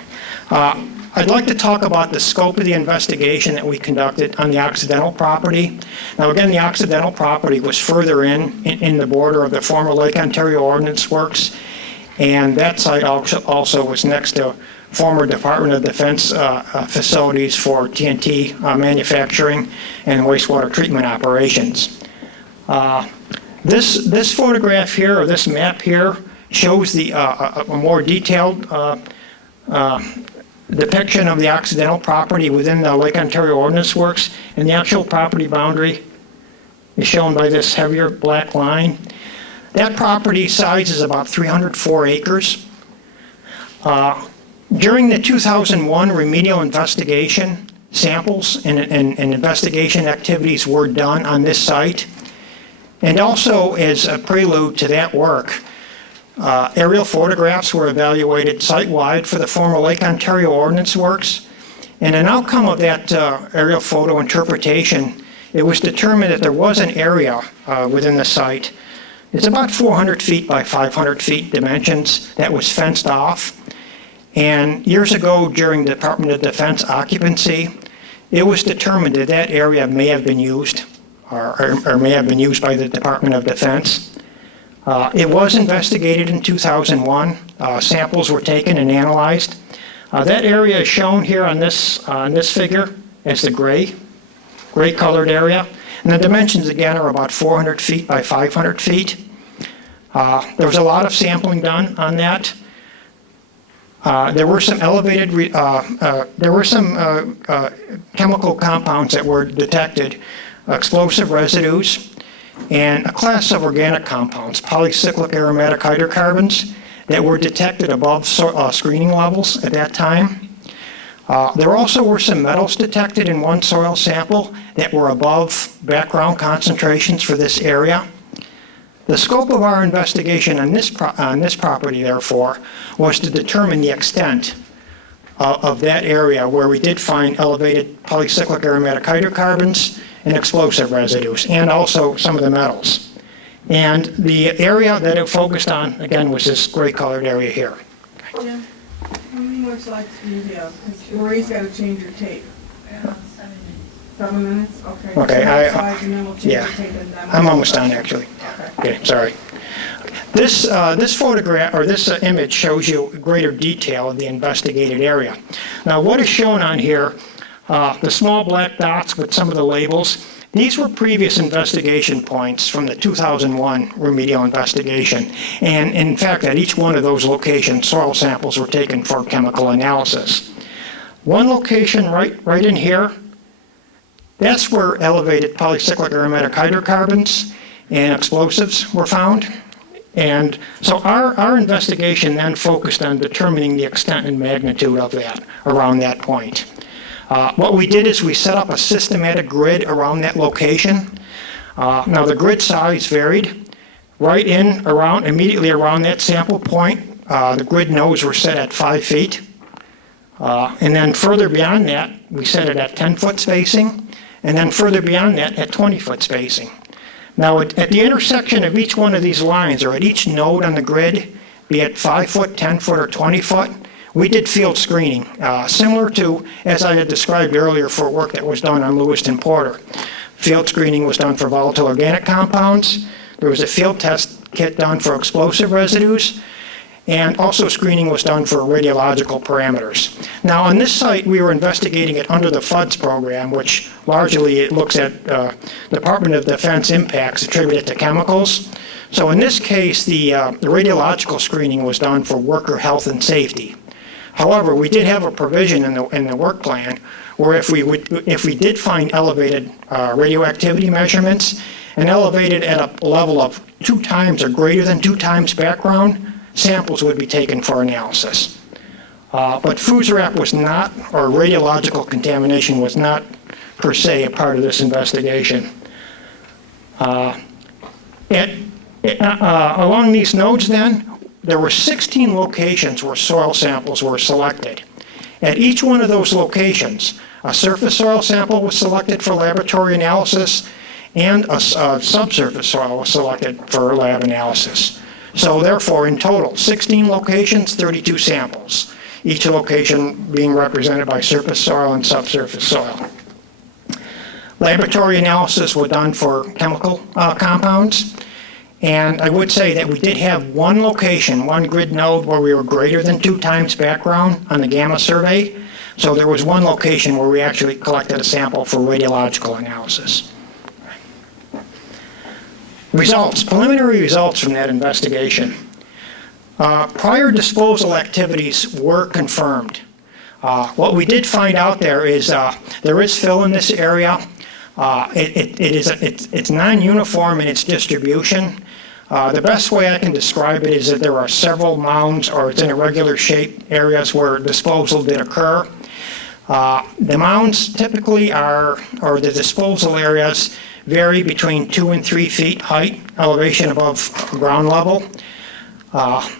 I'd like to talk about the scope of the investigation that we conducted on the Occidental property. Now, again, the Occidental property was further in the border of the former Lake Ontario Ordnance Works, and that site also was next to former Department of Defense facilities for TNT manufacturing and wastewater treatment operations. This photograph here, or this map here, shows a more detailed depiction of the Occidental property within the Lake Ontario Ordnance Works, and the actual property boundary is shown by this heavier black line. That property size is about 304 acres. During the 2001 remedial investigation, samples and investigation activities were done on this site. And also, as a prelude to that work, aerial photographs were evaluated site-wide for the former Lake Ontario Ordnance Works. And an outcome of that aerial photo interpretation, it was determined that there was an area within the site. It's about 400 feet by 500 feet dimensions that was fenced off. And years ago, during the Department of Defense occupancy, it was determined that that area may have been used or may have been used by the Department of Defense. It was investigated in 2001. Samples were taken and analyzed. That area is shown here on this figure as the gray colored area. And the dimensions, again, are about 400 feet by 500 feet. There was a lot of sampling done on that. There were some chemical compounds that were detected, explosive residues, and a class of organic compounds, polycyclic aromatic hydrocarbons, that were detected above screening levels at that time. There also were some metals detected in one soil sample that were above background concentrations for this area. The scope of our investigation on this property, therefore, was to determine the extent of that area where we did find elevated polycyclic aromatic hydrocarbons and explosive residues, and also some of the metals. And the area that it focused on, again, was this gray-colored area here. Jim, how many more slides do you have? Because Lori's got to change your tape. 7 minutes? Okay. Okay, 2 more slides and then we'll change yeah, your tape and then. I'm almost done, actually. Okay, sorry. This photograph, or this image, shows you greater detail of the investigated area. Now, what is shown on here, the small black dots with some of the labels, these were previous investigation points from the 2001 remedial investigation. And in fact, at each one of those locations, soil samples were taken for chemical analysis. One location right in here, that's where elevated polycyclic aromatic hydrocarbons and explosives were found. And so our investigation then focused on determining the extent and magnitude of that around that point. What we did is we set up a systematic grid around that location. Now the grid size varied. Immediately around that sample point, the grid nodes were set at 5 feet. And then further beyond that, we set it at 10-foot spacing. And then further beyond that at 20-foot spacing. Now at the intersection of each one of these lines, or at each node on the grid, be it 5-foot, 10-foot, or 20-foot, we did field screening, similar to, as I had described earlier, for work that was done on Lewiston Porter. Field screening was done for volatile organic compounds. There was a field test kit done for explosive residues, and also screening was done for radiological parameters. Now on this site, we were investigating it under the FUDS program, which largely it looks at Department of Defense impacts attributed to chemicals. So in this case, the radiological screening was done for worker health and safety. However, we did have a provision in the work plan where if we did find elevated radioactivity measurements and elevated at a level of 2 times or greater than 2 times background, samples would be taken for analysis. But FUSRAP was not, or radiological contamination was not per se, a part of this investigation. Along these nodes then, there were 16 locations where soil samples were selected. At each one of those locations, a surface soil sample was selected for laboratory analysis, and a subsurface soil was selected for lab analysis. So therefore, in total, 16 locations, 32 samples, each location being represented by surface soil and subsurface soil. Laboratory analysis was done for chemical compounds, and I would say that we did have one location, one grid node, where we were greater than 2 times background on the gamma survey. So there was one location where we actually collected a sample for radiological analysis. Results, preliminary results from that investigation. Prior disposal activities were confirmed. What we did find out there is fill in this area. It's non-uniform in its distribution. The best way I can describe it is that there are several mounds, or it's in irregular shaped areas where disposal did occur. The mounds typically or the disposal areas vary between 2 and 3 feet height, elevation above ground level.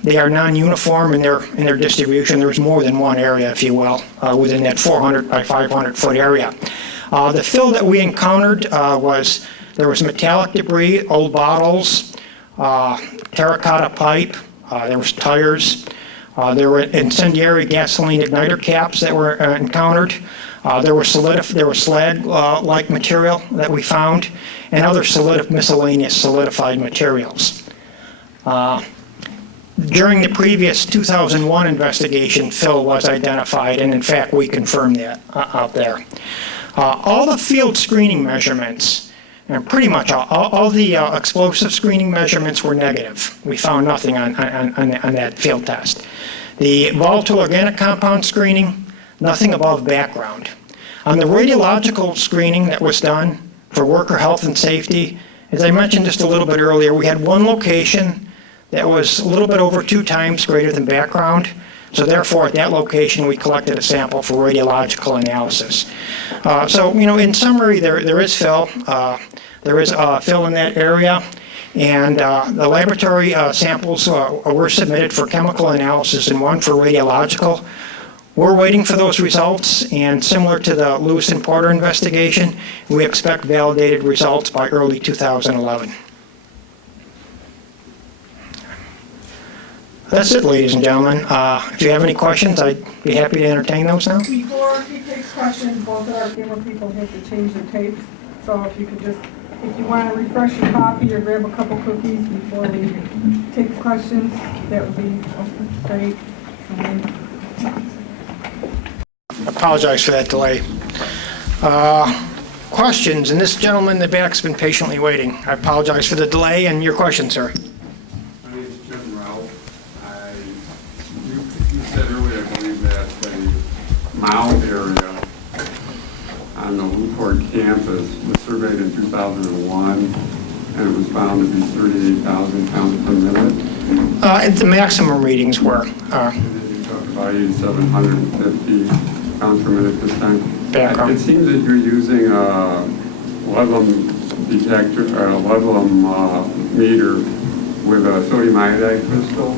They are non-uniform in their distribution. There's more than one area, if you will, within that 400 by 500 foot area. The fill that we encountered there was metallic debris, old bottles, terracotta pipe, there was tires, there were incendiary gasoline igniter caps that were encountered. There was slag-like material that we found, and other miscellaneous solidified materials. During the previous 2001 investigation, fill was identified, and in fact, we confirmed that out there. All the field screening measurements, and pretty much all the explosive screening measurements were negative. We found nothing on that field test. The volatile organic compound screening, nothing above background. On the radiological screening that was done for worker health and safety, as I mentioned just a little bit earlier, we had one location that was a little bit over 2 times greater than background. So therefore, at that location, we collected a sample for radiological analysis. So, in summary, there is fill. There is fill in that area. And the laboratory samples were submitted for chemical analysis and one for radiological. We're waiting for those results, and similar to the Lewis and Porter investigation, we expect validated results by early 2011. That's it, ladies and gentlemen. If you have any questions, I'd be happy to entertain those now. Before he takes questions, both of our camera people have to change their tapes. So if you could just, if you want to refresh your coffee or grab a couple cookies before we take questions, that would be great. I apologize for that delay. Questions, and this gentleman in the back's been patiently waiting. I apologize for the delay, and your question, sir. My name is Jim Rao. You said earlier, I believe, that the mound area on the Lew-Port campus was surveyed in 2001, and it was found to be 38,000 pounds per minute. The maximum readings were. You talked about 8,750 pounds per minute this time. Background. It seems that you're using a levelum detector, or a levelum meter with a sodium iodide crystal.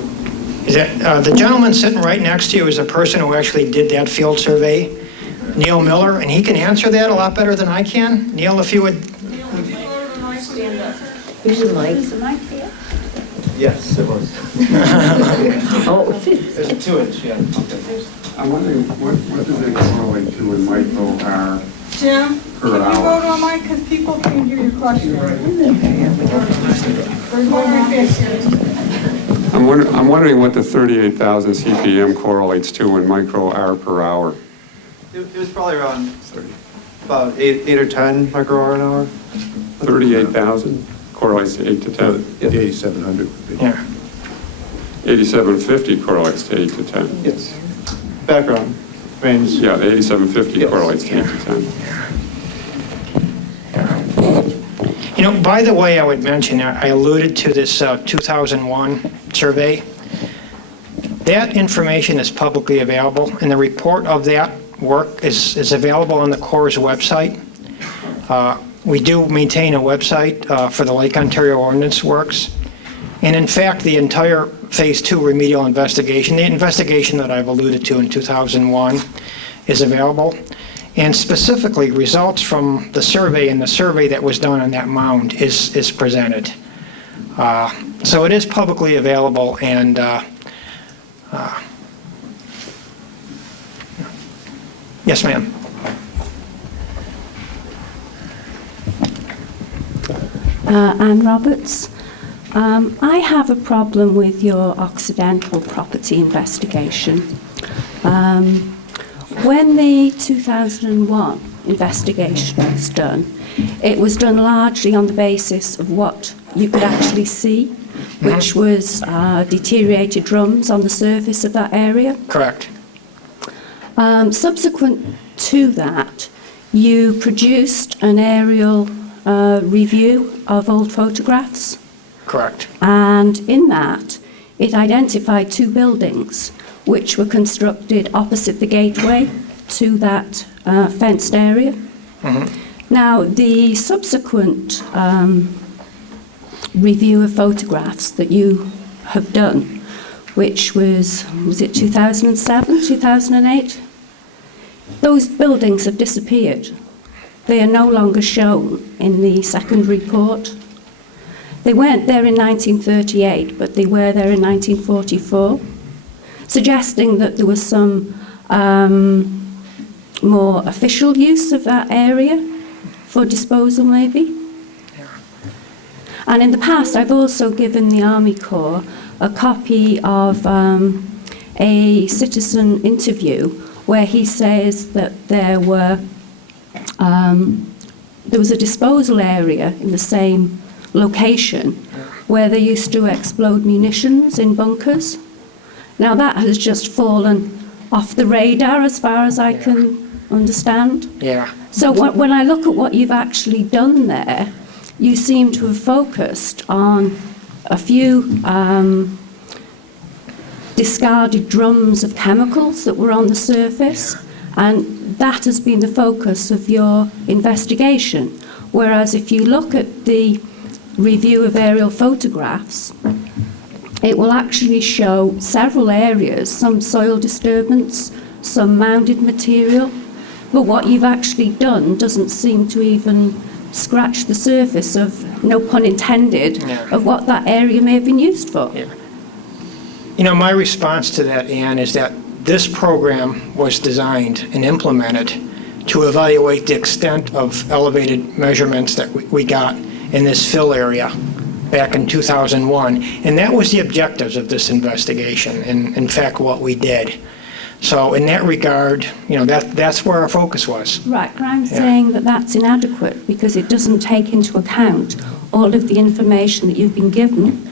Is that, the gentleman sitting right next to you is the person who actually did that field survey, Neil Miller, and he can answer that a lot better than I can. Neil, if you would. Here's the mic. Is the mic here? Yes, it was. Oh, There's a 2-inch, yeah. Okay. I'm wondering, what does it correlate to in micro R Jim, per can you go hour? to a mic because people can't hear your question. There's one right there. I'm wondering what the 38,000 CPM correlates to in micro R per hour. It was probably around about 8 or 10 micro an hour. 38,000 correlates to 8 to 10. 8,700 would be. Yeah. 8750 correlates to 8 to 10. Yes. Background range. Yeah, the 8750 Yes. correlates to 8 to 10. By the way, I would mention, I alluded to this 2001 survey. That information is publicly available, and the report of that work is available on the Corps' website. We do maintain a website for the Lake Ontario Ordnance Works. And in fact, the entire Phase 2 remedial investigation, the investigation that I've alluded to in 2001, is available. And specifically, results from the survey and the survey that was done on that mound is presented. So it is publicly available, and yes, ma'am. Anne Roberts. I have a problem with your Occidental property investigation. When the 2001 investigation was done, it was done largely on the basis of what you could actually see, which was deteriorated drums on the surface of that area. Correct. Subsequent to that, you produced an aerial review of old photographs. Correct. And in that, it identified 2 buildings which were constructed opposite the gateway to that fenced area. Now, the subsequent review of photographs that you have done, which was it 2007, 2008? Those buildings have disappeared. They are no longer shown in the second report. They weren't there in 1938, but they were there in 1944, suggesting that there was some more official use of that area for disposal, maybe. And in the past, I've also given the Army Corps a copy of a citizen interview where he says that there was a disposal area in the same location where they used to explode munitions in bunkers. Now that has just fallen off the radar as far as I can understand. Yeah. So when I look at what you've actually done there, you seem to have focused on a few discarded drums of chemicals that were on the surface, and that has been the focus of your investigation. Whereas if you look at the review of aerial photographs, it will actually show several areas, some soil disturbance, some mounded material, but what you've actually done doesn't seem to even scratch the surface of, no pun intended, of what that area may have been used for. Yeah. You know, my response to that, Ann, is that this program was designed and implemented to evaluate the extent of elevated measurements that we got in this fill area back in 2001. And that was the objectives of this investigation, and in fact, what we did. So in that regard, you know, that's where our focus was. Right, but I'm saying that that's inadequate because it doesn't take into account all of the information that you've been given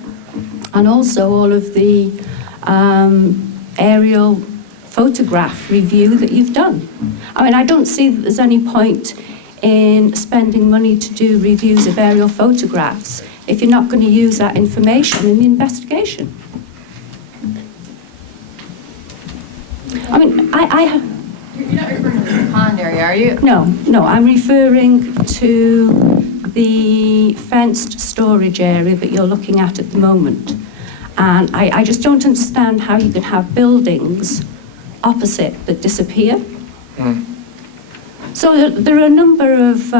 and also all of the aerial photograph review that you've done. I mean, I don't see that there's any point in spending money to do reviews of aerial photographs if you're not going to use that information in the investigation. I mean, I have... You're not referring to the pond area, are you? No, I'm referring to the fenced storage area that you're looking at the moment. And I just don't understand how you can have buildings opposite that disappear. So there are a number of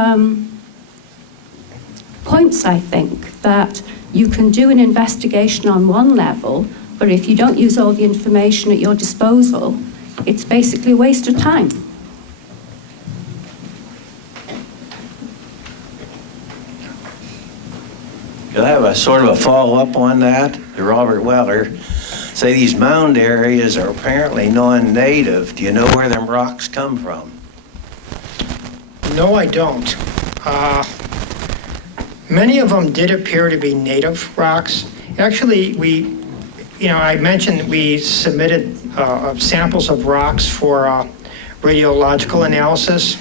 points, I think, that you can do an investigation on one level, but if you don't use all the information at your disposal, it's basically a waste of time. Could I have a sort of a follow-up on that? To Robert Weller, say these mound areas are apparently non-native. Do you know where them rocks come from? No, I don't. Many of them did appear to be native rocks. Actually, I mentioned we submitted samples of rocks for radiological analysis.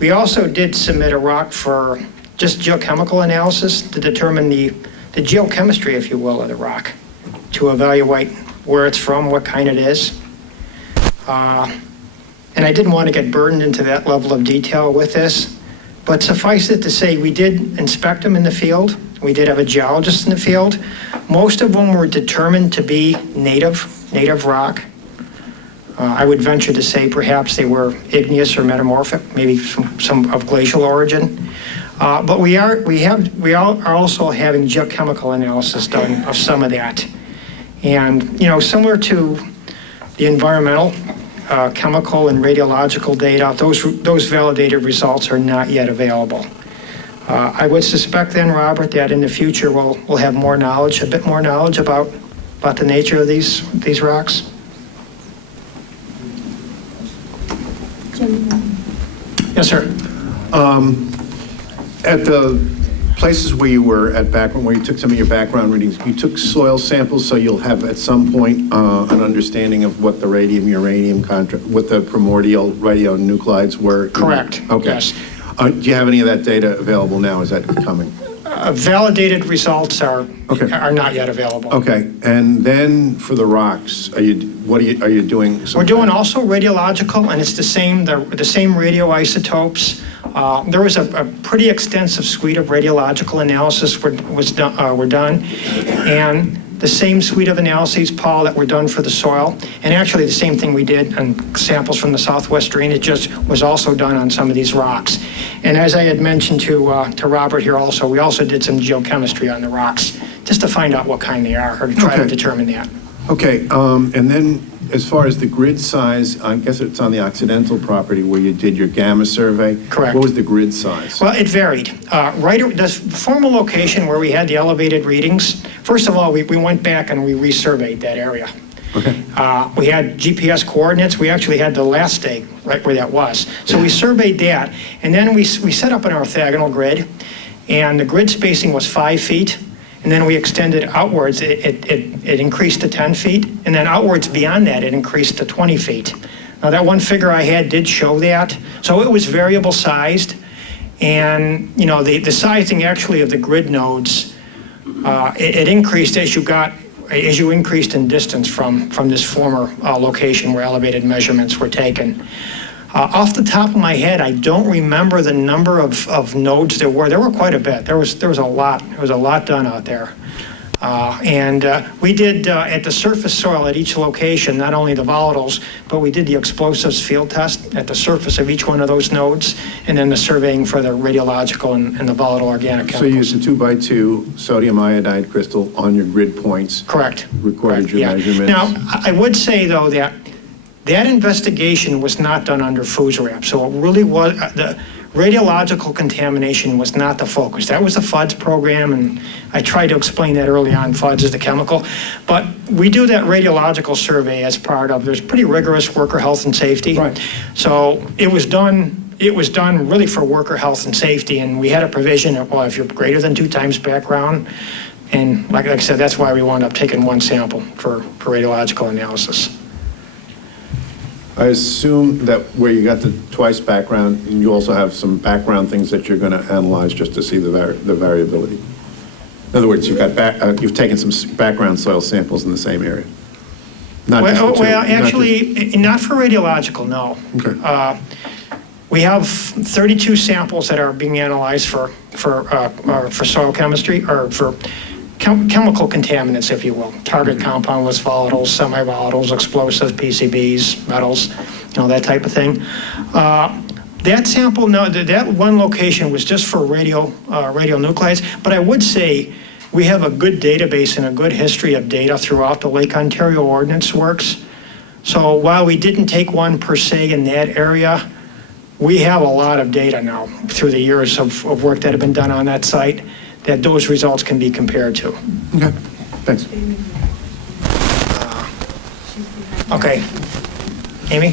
We also did submit a rock for just geochemical analysis to determine the geochemistry, if you will, of the rock, to evaluate where it's from, what kind it is. And I didn't want to get burdened into that level of detail with this, But suffice it to say, we did inspect them in the field. We did have a geologist in the field. Most of them were determined to be native rock. I would venture to say perhaps they were igneous or metamorphic, maybe some of glacial origin. But we are also having geochemical analysis done of some of that. And, you know, similar to the environmental, chemical and radiological data, those validated results are not yet available. I would suspect then, Robert, that in the future we'll have more knowledge, a bit more knowledge about the nature of these rocks. Yes, sir. At the places where you were at background, where you took some of your background readings, you took soil samples, so you'll have at some point an understanding of what the radium, uranium, what the primordial radionuclides were? Correct. Okay. Yes. Do you have any of that data available now? Is that coming? Validated results are not yet available. Okay. And then for the rocks, are you doing? We're doing also radiological, and it's the same radioisotopes. There was a pretty extensive suite of radiological analysis were done, and the same suite of analyses, Paul, that were done for the soil, and actually the same thing we did on samples from the southwest drainage just was also done on some of these rocks. And as I had mentioned to Robert here also, we also did some geochemistry on the rocks just to find out what kind they are, or to try to determine that. Okay, and then as far as the grid size, I guess it's on the Occidental property where you did your gamma survey. Correct. What was the grid size? Well, it varied. The formal location where we had the elevated readings, first of all, we went back and we resurveyed that area. Okay. We had GPS coordinates. We actually had the last stake right where that was. So we surveyed that, and then we set up an orthogonal grid, and the grid spacing was 5 feet. And then we extended outwards, it increased to 10 feet, and then outwards beyond that, it increased to 20 feet. Now, that one figure I had did show that, so it was variable sized, and, you know, the sizing actually of the grid nodes, it increased as you increased in distance from this former location where elevated measurements were taken. Off the top of my head, I don't remember the number of nodes there were. There were quite a bit. There was a lot. There was a lot done out there. And we did, at the surface soil at each location, not only the volatiles, but we did the explosives field test at the surface of each one of those nodes, and then the surveying for the radiological and the volatile organic chemicals. So you used a 2x2 sodium iodide crystal on your grid points. Correct. Recorded your measurements. Now, I would say, though, that investigation was not done under FUSRAP, so it really was, the radiological contamination was not the focus. That was the FUDS program, and I tried to explain that early on. FUDS is the chemical. But we do that radiological survey as part of, there's pretty rigorous worker health and safety. Right. So it was done really for worker health and safety, and we had a provision of, well, if you're greater than 2 times background, and like I said, that's why we wound up taking one sample for radiological analysis. I assume that where you got the twice background, and you also have some background things that you're going to analyze just to see the variability. In other words, you've taken some background soil samples in the same area. Not Actually, not for radiological, no. Okay. We have 32 samples that are being analyzed for soil chemistry, or for chemical contaminants, if you will. Target compoundless volatiles, semi-volatiles, explosives, PCBs, metals, that type of thing. That sample, no, that one location was just for radionuclides, but I would say we have a good database and a good history of data throughout the Lake Ontario Ordnance Works. So while we didn't take one per se in that area, we have a lot of data now through the years of work that have been done on that site, that those results can be compared to. Okay, thanks. Okay. Amy?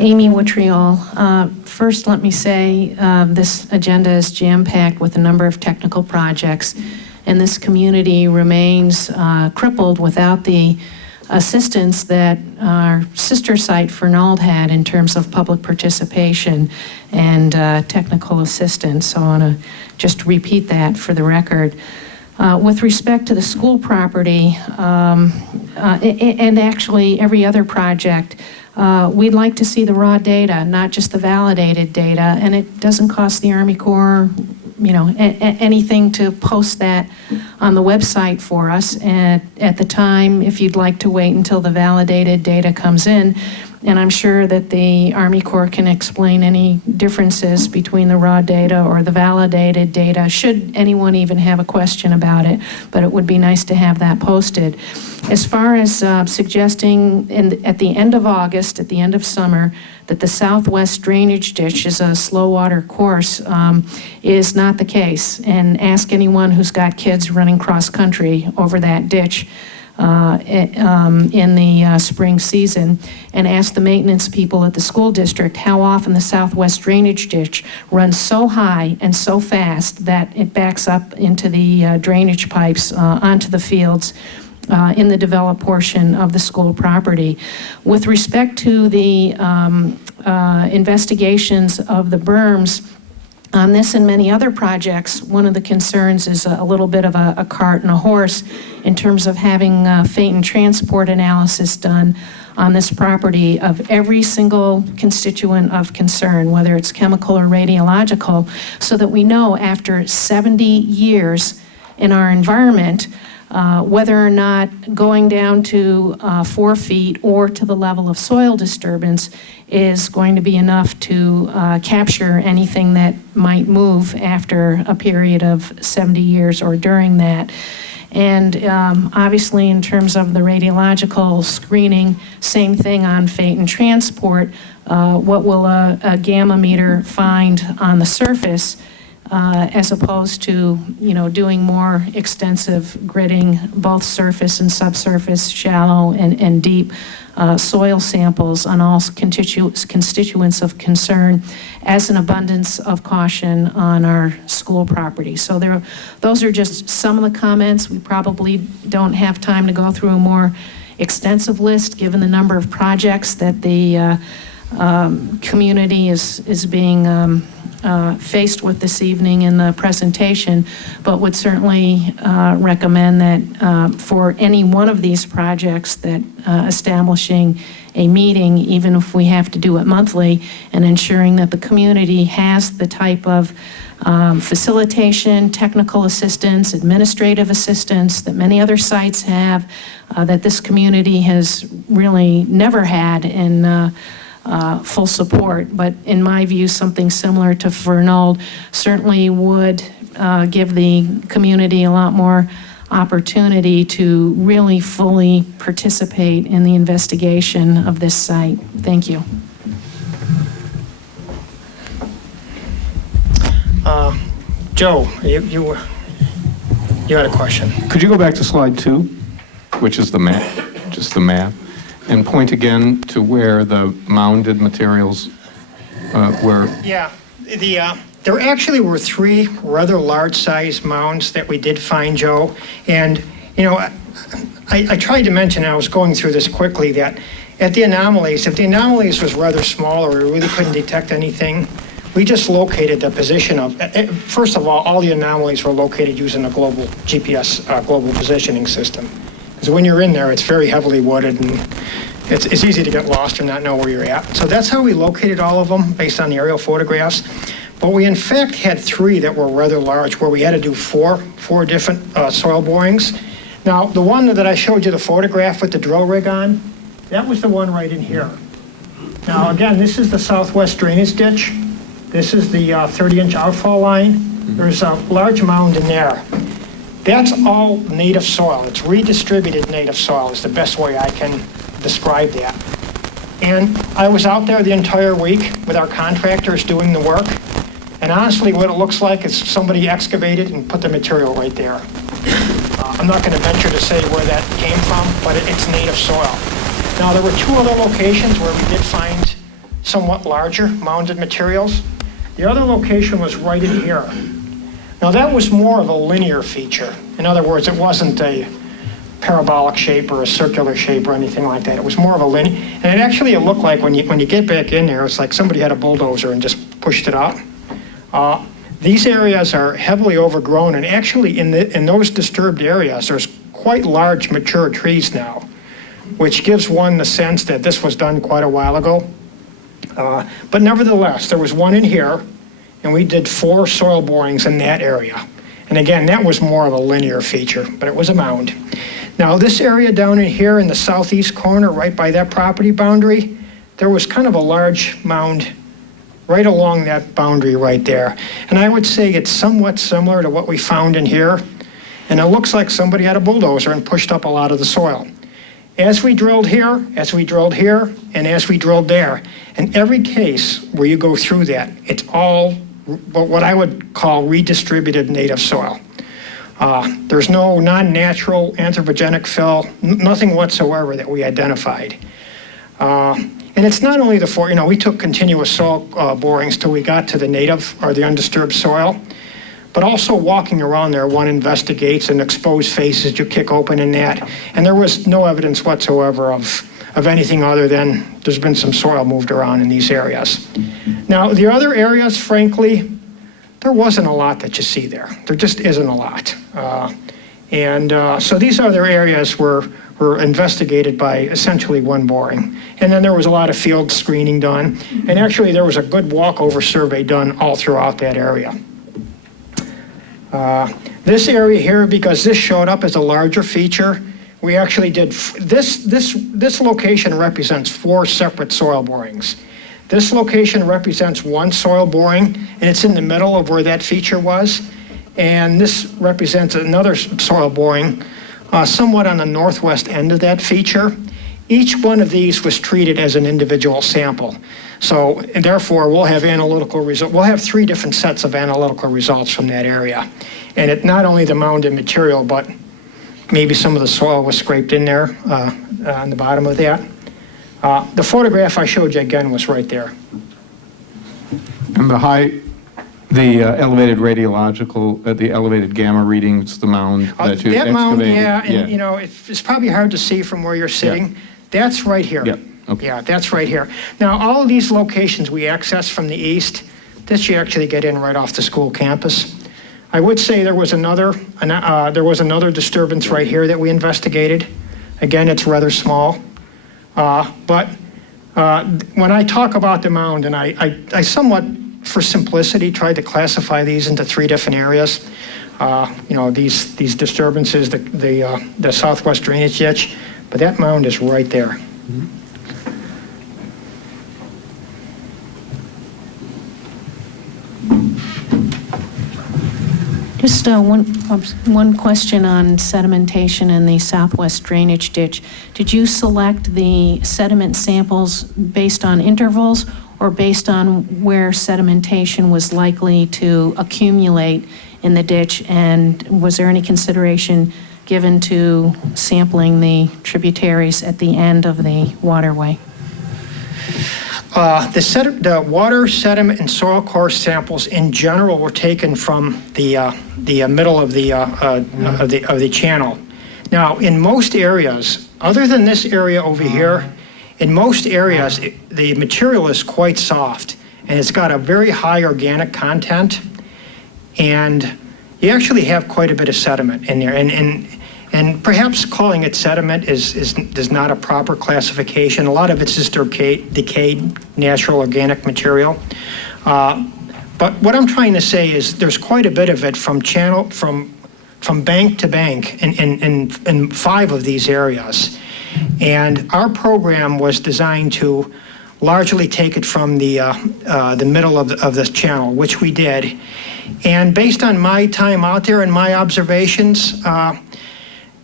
Amy Witriol. First, let me say this agenda is jam-packed with a number of technical projects, and this community remains crippled without the assistance that our sister site Fernald had in terms of public participation and technical assistance. So I want to just repeat that for the record. With respect to the school property, and actually every other project, we'd like to see the raw data, not just the validated data, and it doesn't cost the Army Corps, anything to post that on the website for us. And at the time, if you'd like to wait until the validated data comes in, and I'm sure that the Army Corps can explain any differences between the raw data or the validated data, should anyone even have a question about it, but it would be nice to have that posted. As far as suggesting at the end of August, at the end of summer, that the southwest drainage ditch is a slow water course is not the case. And ask anyone who's got kids running cross-country over that ditch in the spring season, and ask the maintenance people at the school district how often the southwest drainage ditch runs so high and so fast that it backs up into the drainage pipes onto the fields in the developed portion of the school property. With respect to the investigations of the berms, on this and many other projects, one of the concerns is a little bit of a cart and a horse in terms of having fate and transport analysis done on this property of every single constituent of concern, whether it's chemical or radiological, so that we know after 70 years in our environment whether or not going down to 4 feet or to the level of soil disturbance is going to be enough to capture anything that might move after a period of 70 years or during that. And obviously, in terms of the radiological screening, same thing on fate and transport. What will a gamma meter find on the surface as opposed to, doing more extensive gridding, both surface and subsurface, shallow and deep soil samples on all constituents of concern, as an abundance of caution on our school property. So those are just some of the comments. We probably don't have time to go through a more extensive list, given the number of projects that the community is being faced with this evening in the presentation, but would certainly recommend that for any one of these projects that establishing a meeting, even if we have to do it monthly, and ensuring that the community has the type of facilitation, technical assistance, administrative assistance that many other sites have, that this community has really never had in full support. But in my view, something similar to Fernald certainly would give the community a lot more opportunity to really fully participate in the investigation of this site. Thank you. Joe, you had a question. Could you go back to slide 2, which is the map, just the map, and point again to where the mounded materials were? Yeah, there actually were 3 rather large-sized mounds that we did find, Joe. And, I tried to mention, and I was going through this quickly, that at the anomalies, if the anomalies was rather small or we really couldn't detect anything, we just located the position of, first of all the anomalies were located using a global GPS, global positioning system. So when you're in there, it's very heavily wooded and it's easy to get lost or not know where you're at. So that's how we located all of them based on the aerial photographs. But we in fact had 3 that were rather large where we had to do four different soil borings. Now, the one that I showed you the photograph with the drill rig on, that was the one right in here. Now, again, this is the southwest drainage ditch. This is the 30-inch outfall line. There's a large mound in there. That's all native soil. It's redistributed native soil is the best way I can describe that. And I was out there the entire week with our contractors doing the work. And honestly, what it looks like is somebody excavated and put the material right there. I'm not going to venture to say where that came from, but it's native soil. Now, there were 2 other locations where we did find somewhat larger mounded materials. The other location was right in here. Now, that was more of a linear feature. In other words, it wasn't a parabolic shape or a circular shape or anything like that. It was more of a linear, and it looked like when you get back in there, it's like somebody had a bulldozer and just pushed it out. These areas are heavily overgrown, and actually in those disturbed areas, there's quite large mature trees now. which gives one the sense that this was done quite a while ago. But nevertheless, there was one in here, and we did 4 soil borings in that area. And again, that was more of a linear feature, but it was a mound. Now, this area down in here in the southeast corner, right by that property boundary, there was kind of a large mound right along that boundary right there. And I would say it's somewhat similar to what we found in here. And it looks like somebody had a bulldozer and pushed up a lot of the soil. As we drilled here, as we drilled here, and as we drilled there, in every case where you go through that, it's all what I would call redistributed native soil. There's no non-natural anthropogenic fill, nothing whatsoever that we identified. And it's not only the 4, we took continuous soil borings till we got to the native or the undisturbed soil, but also walking around there, one investigates and exposed faces you kick open in that, and there was no evidence whatsoever of anything other than there's been some soil moved around in these areas. Now, the other areas, frankly, there wasn't a lot that you see there. There just isn't a lot. So these other areas were investigated by essentially one boring. And then there was a lot of field screening done. And actually, there was a good walkover survey done all throughout that area. This area here, because this showed up as a larger feature, we actually did, this location represents 4 separate soil borings. This location represents 1 soil boring, and it's in the middle of where that feature was. And this represents another soil boring, somewhat on the northwest end of that feature. Each one of these was treated as an individual sample. So therefore, we'll have analytical results. We'll have 3 different sets of analytical results from that area. And it not only the mounded material, but maybe some of the soil was scraped in there on the bottom of that. The photograph I showed you again was right there. And the elevated radiological, the elevated gamma readings, the mound that you excavated. That mound, yeah, and it's probably hard to see from where you're sitting. Yeah. That's right here. Yep. Okay. Yeah, that's right here. Now, all of these locations we access from the east, this you actually get in right off the school campus. I would say there was another disturbance right here that we investigated. Again, it's rather small. But when I talk about the mound, and I somewhat, for simplicity, tried to classify these into 3 different areas. These disturbances, the southwest drainage ditch, but that mound is right there. Mm-hmm. Just one question on sedimentation in the southwest drainage ditch. Did you select the sediment samples based on intervals or based on where sedimentation was likely to accumulate in the ditch? And was there any consideration given to sampling the tributaries at the end of the waterway? The water, sediment, and soil core samples in general were taken from the middle of the channel. Now, in most areas, other than this area over here, in most areas the material is quite soft and it's got a very high organic content, and you actually have quite a bit of sediment in there. And perhaps calling it sediment is not a proper classification. A lot of it's just decayed natural organic material. But what I'm trying to say is there's quite a bit of it from bank to bank in 5 of these areas. And our program was designed to largely take it from the middle of the channel, which we did. And based on my time out there and my observations,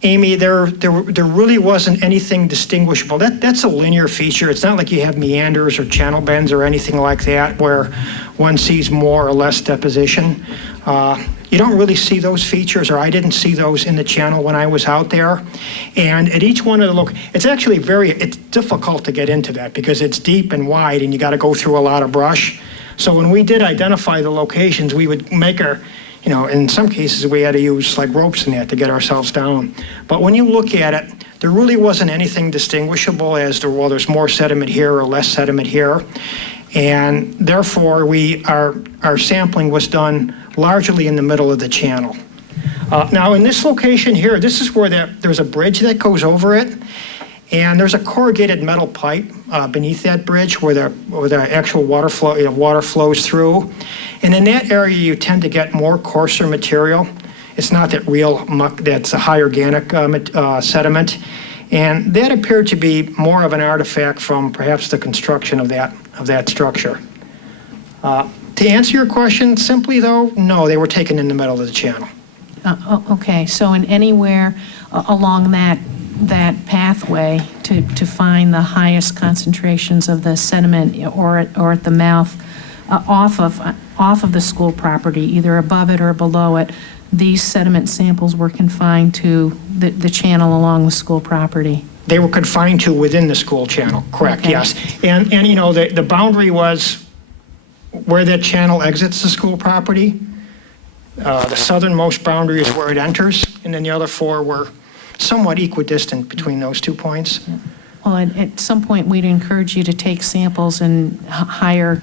Amy, there really wasn't anything distinguishable. That's a linear feature. It's not like you have meanders or channel bends or anything like that where one sees more or less deposition. You don't really see those features, or I didn't see those in the channel when I was out there. And at each one of the it's actually it's difficult to get into that because it's deep and wide and you got to go through a lot of brush. So when we did identify the locations, we would make in some cases we had to use like ropes and that to get ourselves down. But when you look at it, there really wasn't anything distinguishable as to, well, there's more sediment here or less sediment here. And therefore, our sampling was done largely in the middle of the channel. Now, in this location here, this is where there's a bridge that goes over it. And there's a corrugated metal pipe beneath that bridge where the actual water flows through. And in that area, you tend to get more coarser material. It's not that real muck, that's a high organic sediment. And that appeared to be more of an artifact from perhaps the construction of that structure. To answer your question simply, though, no, they were taken in the middle of the channel. Okay, so in anywhere along that pathway to find the highest concentrations of the sediment or at the mouth off of the school property, either above it or below it, these sediment samples were confined to the channel along the school property? They were confined to within the school channel, correct, Okay. yes. And you know, the boundary was where that channel exits the school property. The southernmost boundary is where it enters, and then the other four were somewhat equidistant between those 2 points. Well, at some point, we'd encourage you to take samples in higher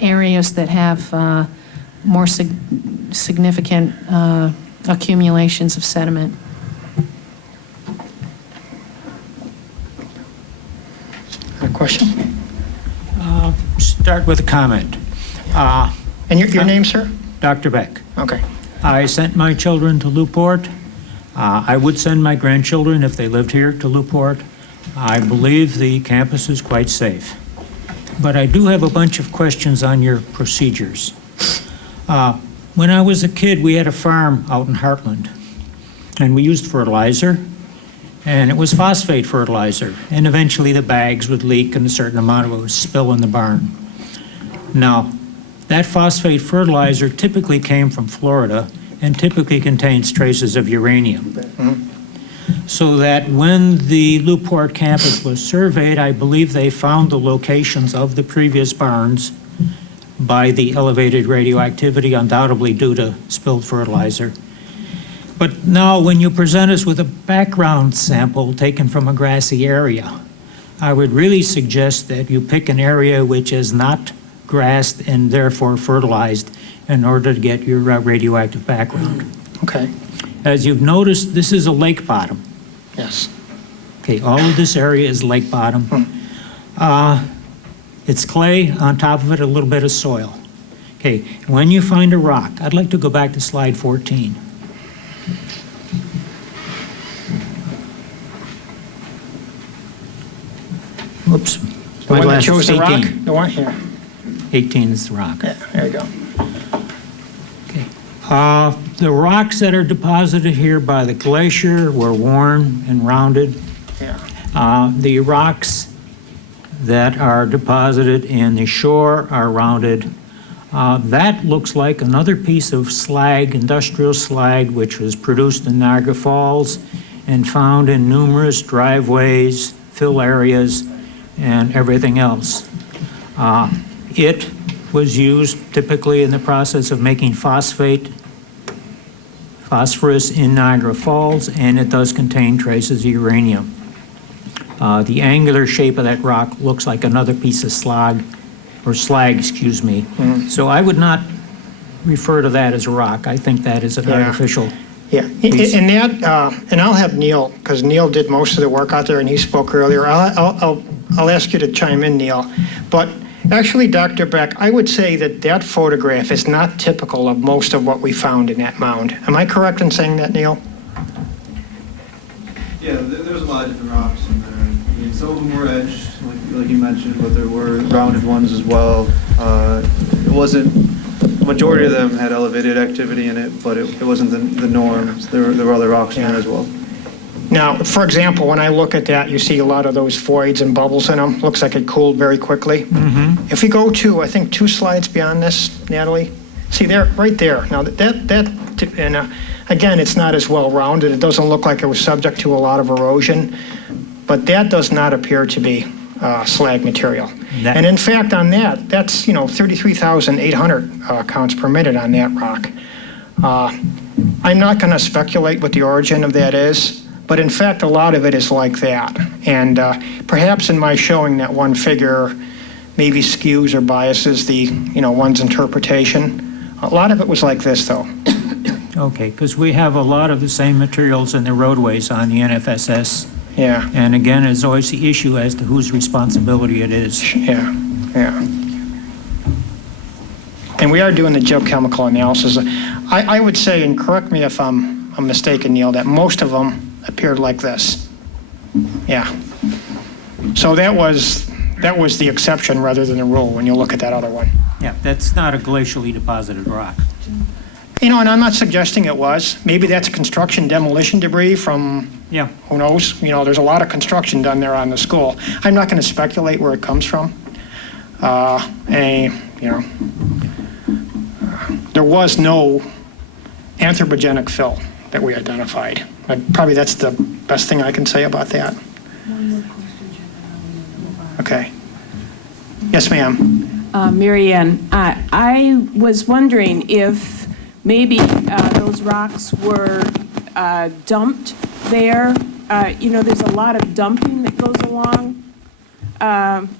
areas that have more significant accumulations of sediment. A question? Start with a comment. And your name, sir? Dr. Beck. Okay. I sent my children to Lew-Port. I would send my grandchildren if they lived here to Lew-Port. I believe the campus is quite safe. But I do have a bunch of questions on your procedures. When I was a kid, we had a farm out in Heartland, and we used fertilizer, and it was phosphate fertilizer, and eventually the bags would leak and a certain amount of it would spill in the barn. Now, that phosphate fertilizer typically came from Florida and typically contains traces of uranium. So that when the Lew-Port campus was surveyed, I believe they found the locations of the previous barns by the elevated radioactivity, undoubtedly due to spilled fertilizer. But now, when you present us with a background sample taken from a grassy area, I would really suggest that you pick an area which is not grassed and therefore fertilized in order to get your radioactive background. Okay. As you've noticed, this is a lake bottom. Yes. Okay, all of this area is lake bottom. It's clay, on top of it a little bit of soil. Okay, when you find a rock, I'd like to go back to slide 14. Whoops. The one that chose the rock? The one here. 18 is the rock. Yeah, there you go. The rocks that are deposited here by the glacier were worn and rounded. Yeah. The rocks that are deposited in the shore are rounded. That looks like another piece of slag, industrial slag, which was produced in Niagara Falls and found in numerous driveways, fill areas, and everything else. It was used typically in the process of making phosphorus in Niagara Falls, and it does contain traces of uranium. The angular shape of that rock looks like another piece of slag, excuse me. So I would not refer to that as a rock. I think that is an artificial. Yeah, and that, and I'll have Neil, because Neil did most of the work out there and he spoke earlier. I'll ask you to chime in, Neil. But actually, Dr. Beck, I would say that that photograph is not typical of most of what we found in that mound. Am I correct in saying that, Neil? Yeah, there's a lot of different rocks in there. I mean, some of them were edged, like you mentioned, but there were rounded ones as well. It wasn't, the majority of them had elevated activity in it, but it wasn't the norm. There were other rocks in there as well. Now, for example, when I look at that, you see a lot of those voids and bubbles in them. Looks like it cooled very quickly. If we go to, I think, 2 slides beyond this, Natalie, see there, right there. Now, and again, it's not as well rounded. It doesn't look like it was subject to a lot of erosion, but that does not appear to be slag material. And in fact, on that's 33,800 counts per minute on that rock. I'm not going to speculate what the origin of that is. But in fact, a lot of it is like that. And perhaps in my showing that one figure maybe skews or biases the, one's interpretation. A lot of it was like this, though. Okay, because we have a lot of the same materials in the roadways on the NFSS Yeah. And again, there's always the issue as to whose responsibility it is. Yeah, yeah. And we are doing the geochemical analysis. I would say, and correct me if I'm mistaken, Neil, that most of them appeared like this. Yeah. So that was the exception rather than the rule when you look at that other one. Yeah, that's not a glacially deposited rock. You know, and I'm not suggesting it was. Maybe that's construction demolition debris from, Yeah. who knows? You know, there's a lot of construction done there on the school. I'm not going to speculate where it comes from. There was no anthropogenic fill that we identified. Probably that's the best thing I can say about that. Okay. Yes, ma'am. Mary Ann, I was wondering if maybe those rocks were dumped there. There's a lot of dumping that goes along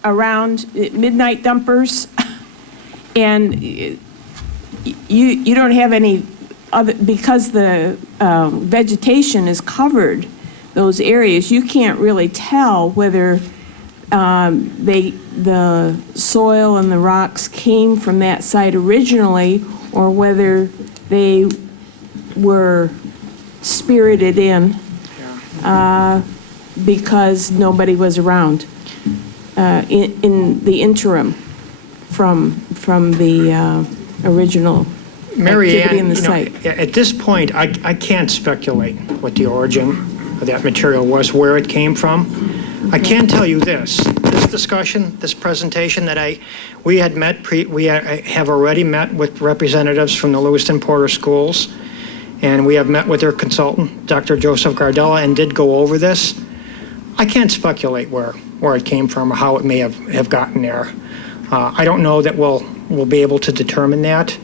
around midnight dumpers, and you don't have any other, because the vegetation is covered those areas, you can't really tell whether the soil and the rocks came from that site originally or whether they were spirited in because nobody was around in the interim from the original Mary activity in Ann, the site. at this point, I can't speculate what the origin of that material was, where it came from. I can tell you this discussion, this presentation that we have already met with representatives from the Lewiston Porter schools, and we have met with their consultant, Dr. Joseph Gardella, and did go over this. I can't speculate where it came from or how it may have gotten there. I don't know that we'll be able to determine that.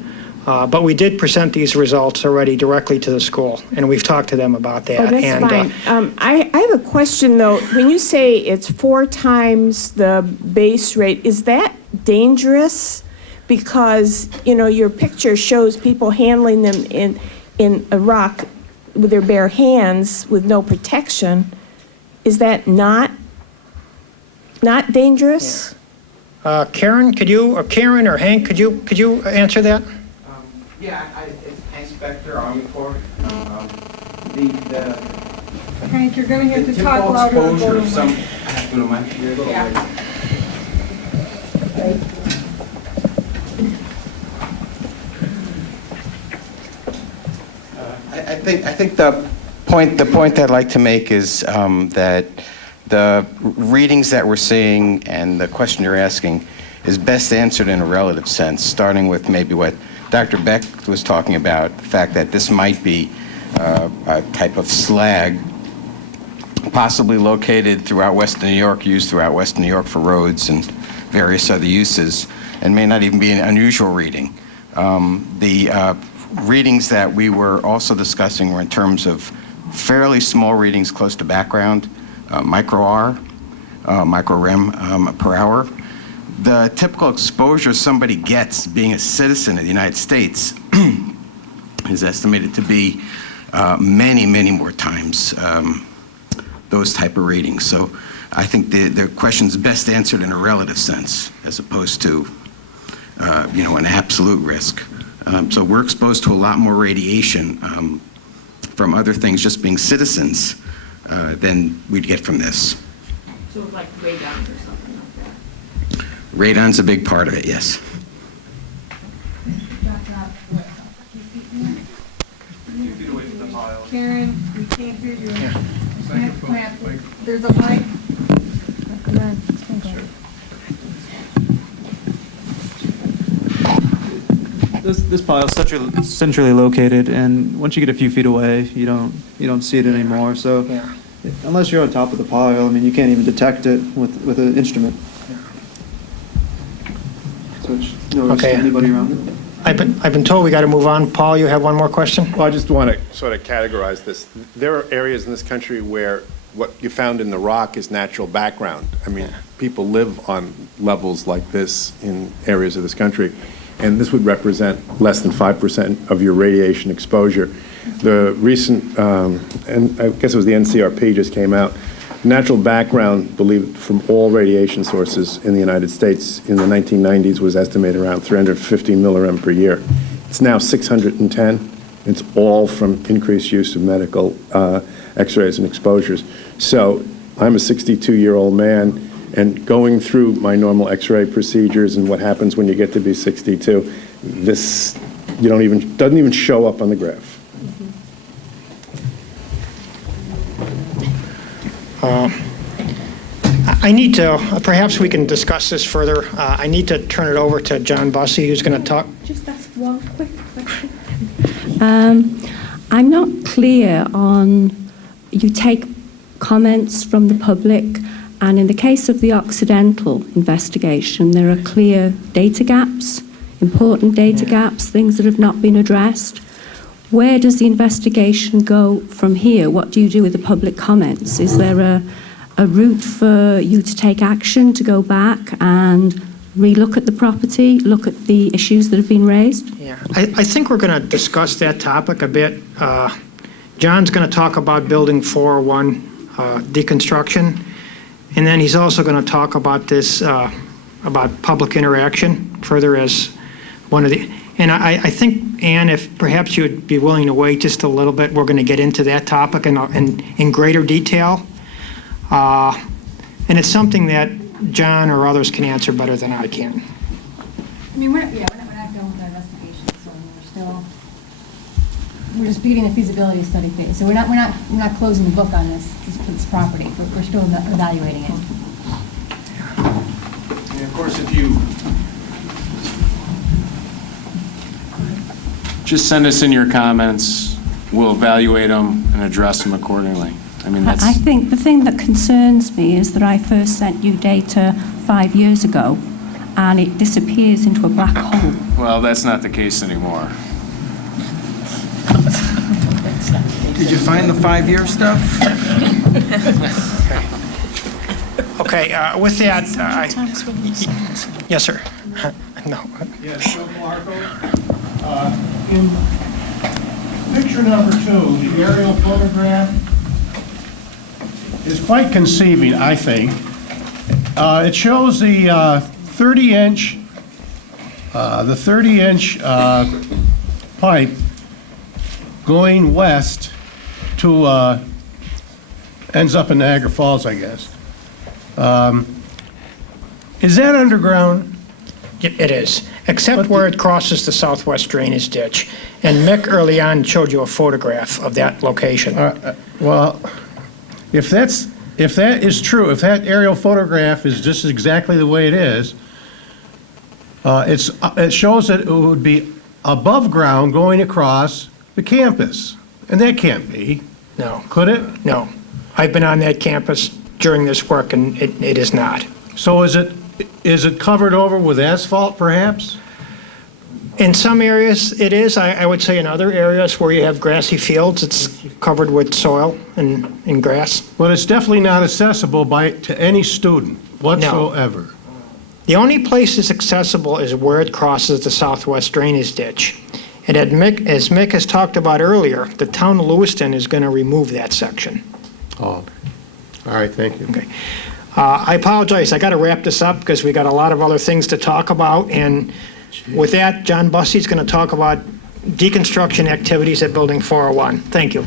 But we did present these results already directly to the school, and we've talked to them about that. Oh, that's fine. I have a question, though. When you say it's 4 times the base rate, is that dangerous? Because, your picture shows people handling them in a rock with their bare hands with no protection. Is that not dangerous? Yeah. Karen or Hank, could you answer that? Yeah, it's Hank Spector, Army Corps. Hank, you're going to have to the talk typical louder. exposure of some, I have to go to my, you're a little late. I think the point that I'd like to make is that the readings that we're seeing and the question you're asking is best answered in a relative sense, starting with maybe what Dr. Beck was talking about, the fact that this might be a type of slag possibly located throughout Western New York, used throughout Western New York for roads and various other uses, and may not even be an unusual reading. The readings that we were also discussing were in terms of fairly small readings close to background, micro R, micro rem per hour. The typical exposure somebody gets being a citizen of the United States is estimated to be many, many more times those type of readings. So I think the question's best answered in a relative sense as opposed to, an absolute risk. So we're exposed to a lot more radiation from other things, just being citizens, than we'd get from this. So like radon or something like that? Radon's a big part of it, yes. Karen, we can't hear you. There's a mic. Come on. This pile is centrally located, and once you get a few feet away, you don't see it anymore. So unless you're on top of the pile, I mean, you can't even detect it with an instrument. So it's no risk to anybody around it. I've been told we got to move on. Paul, you have one more question? Well, I just want to sort of categorize this. There are areas in this country where what you found in the rock is natural background. I mean, people live on levels like this in areas of this country, and this would represent less than 5% of your radiation exposure. The recent, and I guess it was the NCRP just came out natural background believed from all radiation sources in the United States in the 1990s was estimated around 350 millirem per year. It's now 610. It's all from increased use of medical x-rays and exposures. So I'm a 62-year-old man, and going through my normal x-ray procedures and what happens when you get to be 62, this doesn't even show up on the graph. I need to, perhaps we can discuss this further. I need to turn it over to John Bussey, who's going to talk. Just ask one quick question. I'm not clear on, you take comments from the public, and in the case of the Occidental investigation, there are clear data gaps, important data gaps, things that have not been addressed. Where does the investigation go from here? What do you do with the public comments? Is there a route for you to take action, to go back and relook at the property, look at the issues that have been raised? Yeah, I think we're going to discuss that topic a bit. John's going to talk about Building 401 deconstruction, and then he's also going to talk about this, about public interaction further as one of the, and I think, Ann, if perhaps you would be willing to wait just a little bit, we're going to get into that topic in greater detail. And it's something that John or others can answer better than I can. I mean, we're not done with our investigation, so we're just beginning the feasibility study phase. So we're not closing the book on this property. We're still evaluating it. And of course, if you just send us in your comments, we'll evaluate them and address them accordingly. I mean, that's... I think the thing that concerns me is that I first sent you data 5 years ago, and it disappears into a black hole. Well, that's not the case anymore. Did you find the 5-year stuff? Okay, with that, yes, sir. No. Yes, so Marco, in picture number 2, the aerial photograph is quite conceiving, I think. It shows the 30-inch pipe going west to ends up in Niagara Falls, I guess. Is that underground? It is, except where it crosses the southwest drainage ditch. And Mick early on showed you a photograph of that location. Well, if that is true, if that aerial photograph is just exactly the way it is, it shows that it would be above ground going across the campus, and that can't be. No. Could it? No. I've been on that campus during this work, and it is not. So is it covered over with asphalt, perhaps? In some areas, it is. I would say in other areas where you have grassy fields, it's covered with soil and grass. Well, it's definitely not accessible to any student whatsoever. No. The only place it's accessible is where it crosses the southwest drainage ditch. And as Mick has talked about earlier, the town of Lewiston is going to remove that section. Oh, all right, thank you. Okay. I apologize. I got to wrap this up because we got a lot of other things to talk about. And with that, John Bussey's going to talk about deconstruction activities at Building 401. Thank you.